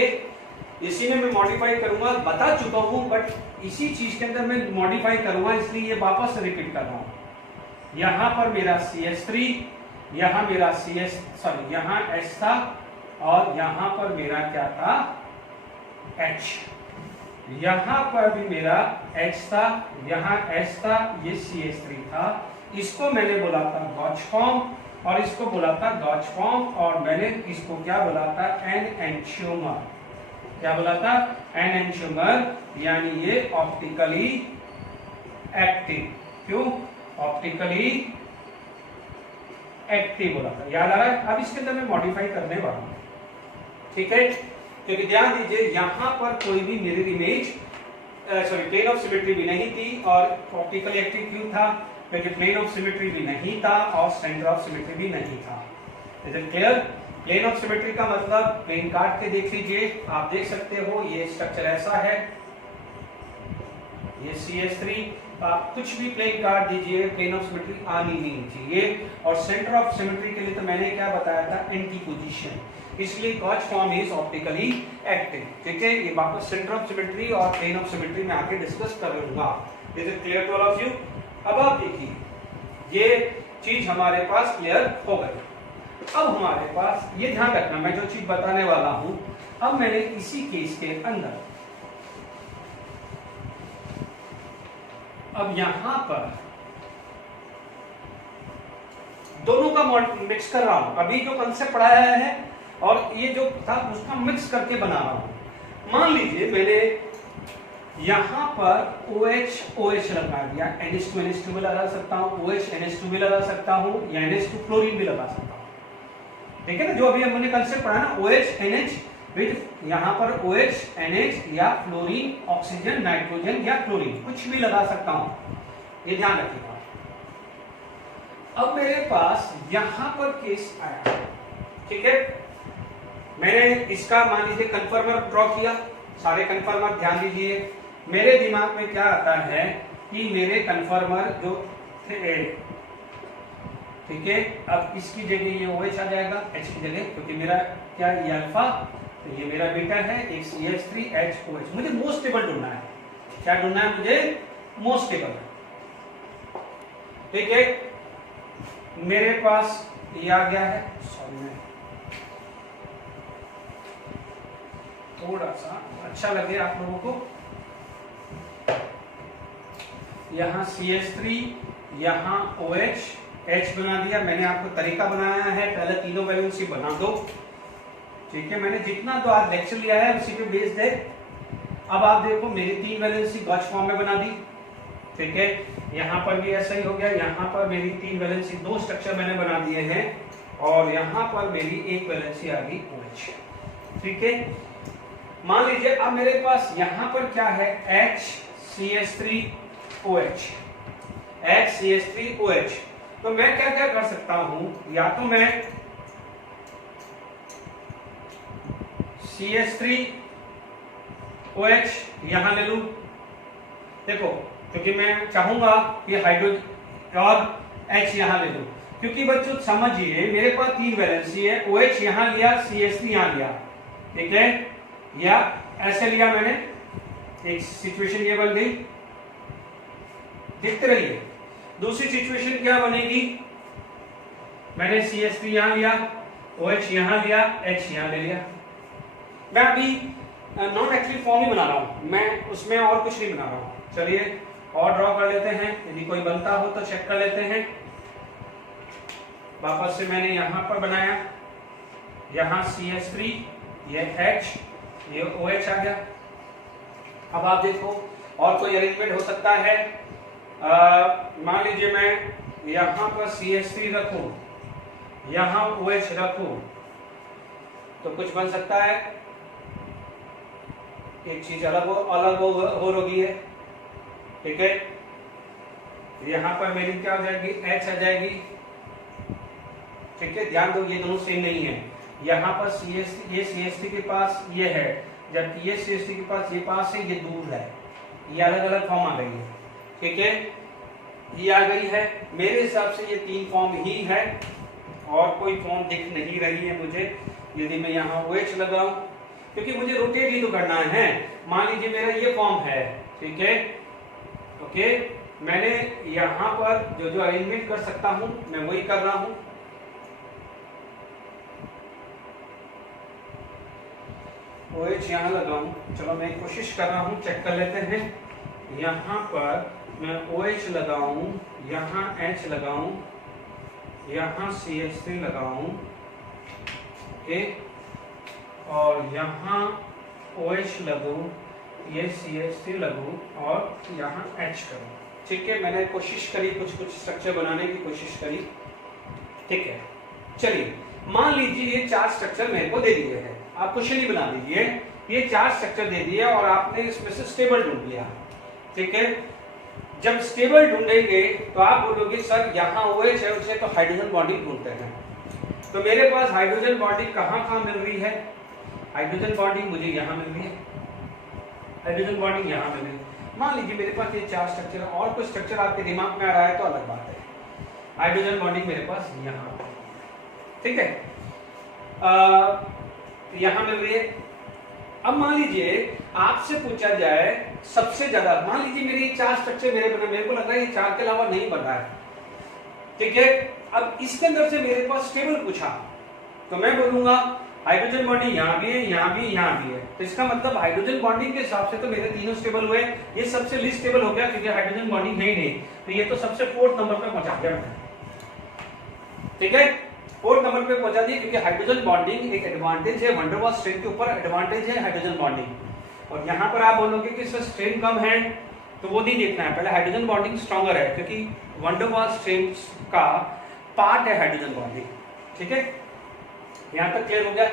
इसी में मैं मॉडिफाई करूंगा, बता चुका हूं बट इसी चीज के अंदर मैं मॉडिफाई करूंगा, इसलिए ये वापस रिपीट कर रहा हूं। यहां पर मेरा CH3, यहां मेरा यहां H था और यहां पर मेरा क्या था, H। यहां पर भी मेरा H था, यहां H था, ये CH3 था। इसको मैंने बोला था गॉच फॉर्म और इसको बोला था गॉच फॉर्म, और मैंने इसको क्या बोला था, एन एंटियोमर। क्या बोला था, एनेंटियोमर यानी ये ऑप्टिकली एक्टिव। क्यों ऑप्टिकली एक्टिव बोला था, याद आ रहा है। अब इसके अंदर मैं मॉडिफाई करने वाला हूं, ठीक है, क्योंकि ध्यान दीजिए यहां पर कोई भी mirror image plane of symmetry भी नहीं थी, और ऑप्टिकली एक्टिव क्यों था, क्योंकि प्लेन ऑफ सिमेट्री भी नहीं था और सेंटर ऑफ सिमेट्री भी नहीं था। Is it clear? Plane of symmetry का मतलब प्लेन काट के देख लीजिए, आप देख सकते हो ये स्ट्रक्चर ऐसा है, ये CH3, आप कुछ भी प्लेन काट दीजिए, प्लेन ऑफ सिमेट्री आनी नहीं चाहिए। और सेंटर ऑफ सिमेट्री के लिए तो मैंने क्या बताया था, एंटी पोजीशन, इसलिए gauche form is optically active. ठीक है, ये वापस सेंटर ऑफ सिमेट्री और प्लेन ऑफ सिमेट्री में आके डिस्कस कर लूंगा। Is it clear to all of you? अब आप देखिए ये चीज हमारे पास क्लियर हो गई। अब हमारे पास ये ध्यान रखना, मैं जो चीज बताने वाला हूं, अब मैंने इसी केस के अंदर अब यहां पर दोनों का मिक्स कर रहा हूं। अभी जो कंसेप्ट पढ़ाया है और ये जो था उसका मिक्स करके बना रहा हूं। मान लीजिए मैंने यहां पर OH लगा दिया, NH2 भी लगा सकता हूं, OH NH2 भी लगा सकता हूं, या NH2 फ्लोरीन भी लगा सकता हूं। ठीक है ना, जो अभी हमने कंसेप्ट पढ़ा ना, OH NH विद यहां पर OH NH या फ्लोरीन, ऑक्सीजन, नाइट्रोजन या क्लोरीन, कुछ भी लगा सकता हूं, ये ध्यान रखिएगा। अब मेरे पास यहां पर केस आया, ठीक है, मैंने इसका मान लीजिए कन्फर्मर ड्रॉ किया, सारे कन्फर्मर ध्यान दीजिए। मेरे दिमाग में क्या आता है कि मेरे कन्फर्मर जो थे, ठीक है, अब इसकी जगह ये OH आ जाएगा, H की जगह, क्योंकि मेरा क्या ये अल्फा, तो ये मेरा बीटा है, एक CH3HOH। मुझे मोस्ट स्टेबल ढूंढना है, क्या ढूंढना है मुझे, मोस्ट स्टेबल। ठीक है, मेरे पास ये आ गया है, सॉरी मैं थोड़ा सा अच्छा लगे आप लोगों को, यहां CH3, यहां OH, H बना दिया। मैंने आपको तरीका बनाया है, पहले तीनों वैलेंसी बना दो, ठीक है, मैंने जितना तो आज लेक्चर लिया है उसी पे बेस दे। अब आप देखो मेरी 3 वैलेंसी गॉच फॉर्म में बना दी, ठीक है, यहां पर भी ऐसा ही हो गया, यहां पर मेरी 3 वैलेंसी, 2 स्ट्रक्चर मैंने बना दिए हैं, और यहां पर मेरी 1 वैलेंसी आ गई OH। ठीक है, मान लीजिए अब मेरे पास यहां पर क्या है, HCH3OH, HCH3OH। तो मैं क्या क्या कर सकता हूं, या तो मैं CH3OH यहां ले लूं, देखो, क्योंकि मैं चाहूंगा कि हाइड्रोजन और H यहां ले लूं, क्योंकि बच्चों समझिए मेरे पास 3 वैलेंसी है, OH यहां लिया, CH3 यहां लिया, ठीक है, या ऐसे लिया मैंने, एक सिचुएशन ये बन गई, देखते रहिए। दूसरी सिचुएशन क्या बनेगी, मैंने CH3 यहां लिया, OH यहां लिया, H यहां ले लिया। मैं अभी नॉन एक्टिव फॉर्म ही बना रहा हूं, मैं उसमें और कुछ नहीं बना रहा हूं। चलिए और ड्रॉ कर लेते हैं, यदि कोई बनता हो तो चेक कर लेते हैं। वापस से मैंने यहां पर बनाया, यहां CH3, ये H, ये OH आ गया। अब आप देखो और कोई अरेंजमेंट हो सकता है, मान लीजिए मैं यहां पर CH3 रखूं, यहां OH रखूं, तो कुछ बन सकता है, एक चीज अलग हो रही है, ठीक है, यहां पर मेरी क्या हो जाएगी, H आ जाएगी, ठीक है, ध्यान दो ये दोनों सेम नहीं है, यहां पर ये CH3 के पास ये है, जबकि ये CH3 के पास ये पास है, ये दूर है, ये अलग अलग फॉर्म आ गई है, ठीक है, ये आ गई है। मेरे हिसाब से ये 3 फॉर्म ही है और कोई फॉर्म दिख नहीं रही है मुझे, यदि मैं यहाँ OH लगाऊं, क्योंकि मुझे रोटेट ही तो करना है। मान लीजिए मेरा ये फॉर्म है, ठीक है, ओके, मैंने यहाँ पर जो जो अरेंजमेंट कर सकता हूं मैं वही कर रहा हूं। OH यहाँ लगाऊं, चलो मैं कोशिश कर रहा हूं, चेक कर लेते हैं। यहाँ पर मैं OH लगाऊं, यहाँ H लगाऊं, यहाँ CH3 लगाऊं, ओके, और यहाँ OH लगू, ये CH3 लगू और यहाँ H करूँ। ठीक है, मैंने कोशिश करी, कुछ स्ट्रक्चर बनाने की कोशिश करी। ठीक है, चलिए मान लीजिए ये 4 स्ट्रक्चर मेरे को दे दिए हैं, आप क्वेश्चन ही बना दीजिए। ये 4 स्ट्रक्चर दे दिए और आपने इसमें से स्टेबल ढूंढ लिया। ठीक है, जब स्टेबल ढूंढेंगे तो आप बोलोगे सर यहाँ OH है, उसे तो हाइड्रोजन बॉन्डिंग ढूंढते हैं। तो मेरे पास हाइड्रोजन बॉन्डिंग कहाँ मिल रही है? हाइड्रोजन बॉन्डिंग मुझे यहाँ मिल रही है, हाइड्रोजन बॉन्डिंग यहाँ मिल रही है। मान लीजिए मेरे पास ये 4 स्ट्रक्चर है, और कोई स्ट्रक्चर आपके दिमाग में आ रहा है तो अलग बात है। हाइड्रोजन बॉन्डिंग मेरे पास यहाँ, ठीक है, यहाँ मिल रही है। अब मान लीजिए आपसे पूछा जाए सबसे ज्यादा, मान लीजिए मेरे 4 स्ट्रक्चर मेरे को लग रहा है ये 4 के अलावा नहीं बन रहा है। ठीक है, अब इसके अंदर से मेरे पास स्टेबल पूछा तो मैं बोलूंगा हाइड्रोजन बॉन्डिंग यहाँ भी है, यहाँ भी, यहाँ भी है। तो इसका मतलब हाइड्रोजन बॉन्डिंग के हिसाब से तो मेरे तीनों स्टेबल हुए। ये सबसे लीस्ट स्टेबल हो गया क्योंकि हाइड्रोजन बॉन्डिंग है ही नहीं, तो ये तो सबसे 4th नंबर पे पहुंचा दिया। ठीक है, 4th नंबर पे पहुंचा दिया क्योंकि हाइड्रोजन बॉन्डिंग एक एडवांटेज है, वैन डर वाल्स स्ट्रेन के ऊपर एडवांटेज है हाइड्रोजन बॉन्डिंग। और यहाँ पर आप बोलोगे कि इसमें स्ट्रेन कम है, तो वो नहीं देखना है, पहले हाइड्रोजन बॉन्डिंग स्ट्रॉन्गर है क्योंकि वैन डर वाल्स स्ट्रेन का पार्ट है हाइड्रोजन बॉन्डिंग। ठीक है, यहाँ तक क्लियर हो गया।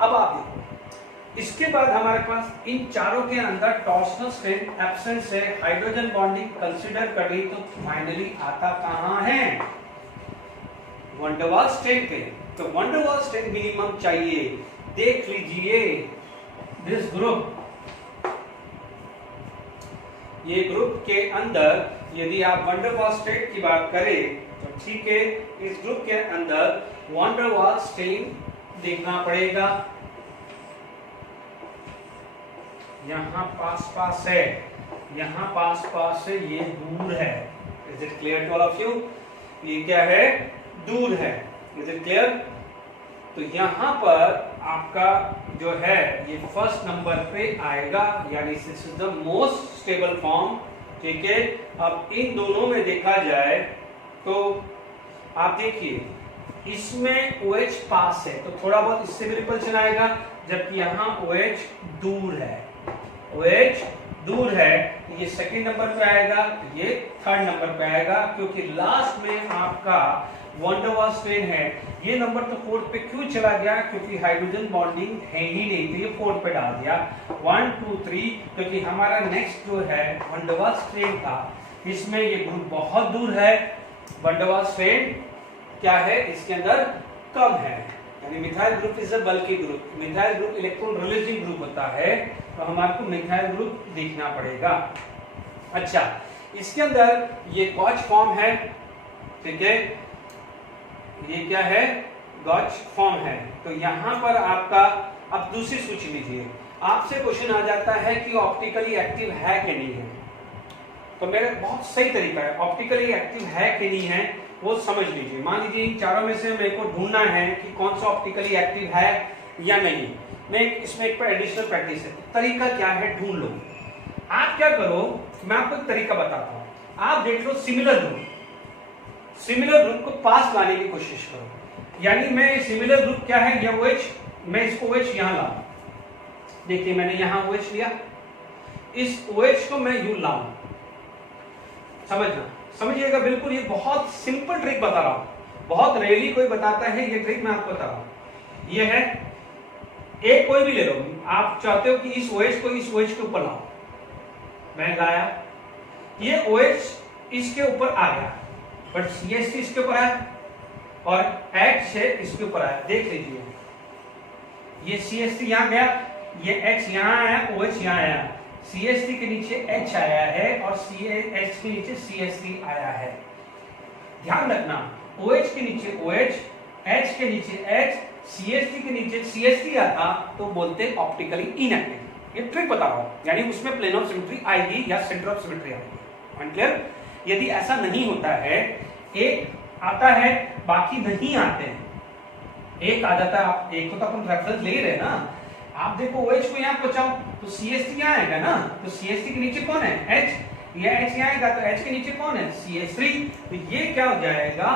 अब आप देखो इसके बाद हमारे पास इन चारों के अंदर टॉर्सनल स्ट्रेन एब्सेंस है, हाइड्रोजन बॉन्डिंग कंसीडर कर रही, तो फाइनली आता कहां है? वैन डर वाल्स स्ट्रेन पे। तो van der Waals strain minimum चाहिए। देख लीजिए दिस ग्रुप, ये ग्रुप के अंदर यदि आप वैन डर वाल्स स्ट्रेन की बात करें तो ठीक है, इस ग्रुप के अंदर वैन डर वाल्स स्ट्रेन देखना पड़ेगा, यहां पास है, यहां पास है, ये दूर है। Is it clear to all of you? ये क्या है? दूर है। Is it clear? तो यहां पर आपका जो है ये 1st नंबर पे आएगा, यानी this is the most stable form. ठीक है, अब इन दोनों में देखा जाए तो आप देखिए इसमें OH पास है तो थोड़ा बहुत इससे भी रिपल्शन आएगा, जबकि यहाँ OH दूर है, OH दूर है, ये 2nd नंबर पे आएगा, ये 3rd नंबर पे आएगा, क्योंकि लास्ट में आपका वैन डर वाल्स स्ट्रेन है। ये नंबर तो 4th पे क्यों चला गया? क्योंकि हाइड्रोजन बॉन्डिंग है ही नहीं, तो ये 4th पे डाल दिया। 1 2 3, क्योंकि हमारा नेक्स्ट जो है वैन डर वाल्स स्ट्रेन था, इसमें ये ग्रुप बहुत दूर है, वैन डर वाल्स स्ट्रेन क्या है इसके अंदर? कम है, यानी methyl group is a bulky group. Methyl group electron releasing group होता है, तो हमारे को मिथाइल ग्रुप देखना पड़ेगा। अच्छा, इसके अंदर ये गॉच फॉर्म है, ठीक है, ये क्या है? गॉच फॉर्म है। तो यहां पर आपका अब दूसरी सूची लीजिए, आपसे क्वेश्चन आ जाता है कि ऑप्टिकली एक्टिव है कि नहीं है। तो मेरे बहुत सही तरीका है, ऑप्टिकली एक्टिव है कि नहीं है वो समझ लीजिए। मान लीजिए इन चारों में से मेरे को ढूंढना है कि कौन सा ऑप्टिकली एक्टिव है या नहीं। मैं इसमें एक एडिशनल प्रैक्टिस है, तरीका क्या है ढूंढ लो। आप क्या करो, मैं आपको एक तरीका बताता हूं। आप देख लो सिमिलर ग्रुप को पास लाने की कोशिश करो। यानी मैं सिमिलर ग्रुप क्या है, ये OH, मैं इसको OH यहां लाऊं। देखिए मैंने यहां OH लिया, इस OH को मैं यूं लाऊं। समझिएगा बिल्कुल, ये बहुत सिंपल ट्रिक बता रहा हूं, बहुत रेयरली कोई बताता है ये ट्रिक, मैं आपको बता रहा हूं। ये है, एक कोई भी ले लो, आप चाहते हो कि इस OH को इस OH के ऊपर लाओ, मैं लाया, ये OH इसके ऊपर आ गया, बट CH3 इसके ऊपर आया और H है इसके ऊपर आया। देख लीजिए ये CH3 यहां गया, ये H यहां आया, OH यहां आया, CH3 के नीचे H आया है और H के नीचे CH3 आया है। ध्यान रखना, OH के नीचे OH, H के नीचे H, CH3 के नीचे CH3 आता तो बोलते ऑप्टिकली इनएक्टिव। ये ट्रिक बता रहा हूं, यानी उसमें प्लेन ऑफ सिमेट्री आएगी या सेंटर ऑफ सिमेट्री आएगी। Point clear? यदि ऐसा नहीं होता है, एक आता है बाकी नहीं आते हैं, एक आ जाता है, एक को तो अपन रेफरेंस ले ही रहे ना। आप देखो OH को यहाँ पहुंचाओ तो CH3 यहाँ आएगा ना, तो CH3 के नीचे कौन है? H, ये H यहाँ आएगा तो H के नीचे कौन है? CH3। तो ये क्या हो जाएगा?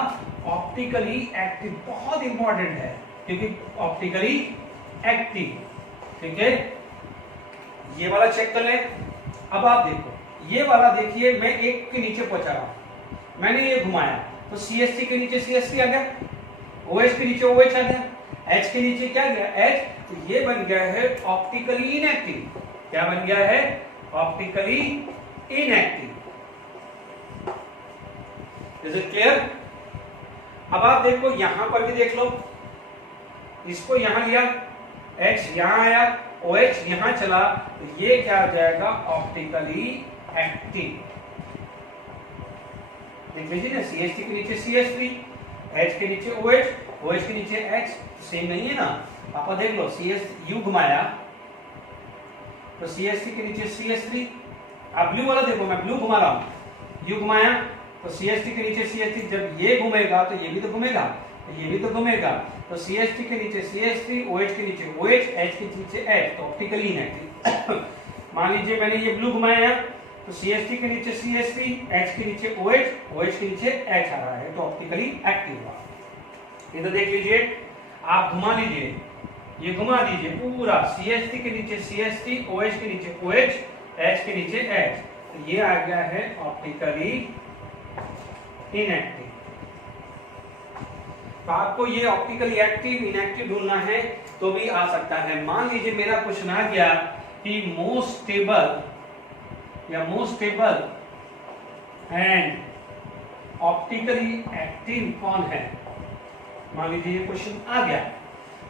Optically active. बहुत इंपॉर्टेंट है क्योंकि ऑप्टिकली एक्टिव, ठीक है, ये वाला चेक कर लें। अब आप देखो ये वाला, देखिए मैं एक के नीचे पहुंचा रहा हूं, मैंने ये घुमाया तो CH3 के नीचे CH3 आ गया, OH के नीचे OH आ गया, H के नीचे क्या गया H, तो ये बन गया है ऑप्टिकली इनएक्टिव। क्या बन गया है? Optically inactive. Is it clear? अब आप देखो यहां पर भी देख लो, इसको यहां लिया, H यहां आया, OH यहां चला, तो ये क्या आ जाएगा? Optically active. देख लीजिए ना, CH3 के नीचे CH3, H के नीचे OH, OH के नीचे H, सेम नहीं है ना? पापा देख लो, CH U घुमाया तो CH3 के नीचे CH3, अब ब्लू वाला देखो, मैं ब्लू घुमा रहा हूं, U घुमाया तो CH3 के नीचे CH3, जब ये घूमेगा तो ये भी तो घूमेगा, तो ये भी तो घूमेगा, तो CH3 के नीचे CH3, OH के नीचे OH, H के नीचे H, तो ऑप्टिकली इनएक्टिव। मान लीजिए मैंने ये ब्लू घुमाया तो CH3 के नीचे CH3, H के नीचे OH, OH के नीचे H आ रहा है, तो ऑप्टिकली एक्टिव हुआ। इधर देख लीजिए, आप घुमा लीजिए, ये घुमा दीजिए पूरा, CH3 के नीचे CH3, OH के नीचे OH, H के नीचे H, तो ये आ गया है ऑप्टिकली इनएक्टिव। तो आपको ये ऑप्टिकली एक्टिव इनएक्टिव ढूंढना है तो भी आ सकता है। मान लीजिए मेरा क्वेश्चन आ गया कि मोस्ट स्टेबल या most stable and optically active कौन है, मान लीजिए ये क्वेश्चन आ गया,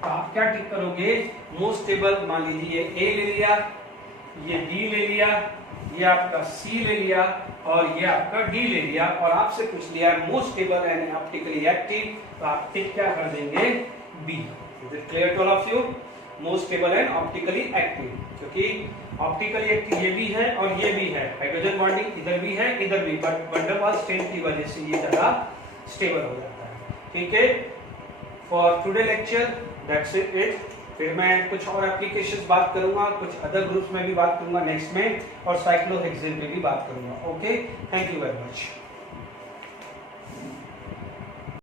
तो आप क्या टिक करोगे? मोस्ट स्टेबल, मान लीजिए ये A ले लिया, ये D ले लिया, ये आपका C ले लिया और ये आपका D ले लिया, और आपसे पूछ लिया most stable and optically active, तो आप टिक क्या कर देंगे? B। Is it clear to all of you? Most stable and optically active, क्योंकि ऑप्टिकली एक्टिव ये भी है और ये भी है, हाइड्रोजन बॉन्डिंग इधर भी है इधर भी, but van der Waals strength की वजह से ये ज्यादा स्टेबल हो जाता है। ठीक है, for today lecture that's it. फिर मैं कुछ और एप्लीकेशंस बात करूंगा, कुछ अदर ग्रुप्स में भी बात करूंगा नेक्स्ट में, और साइक्लोहेक्सेन पे भी बात करूंगा। Okay, thank you very much.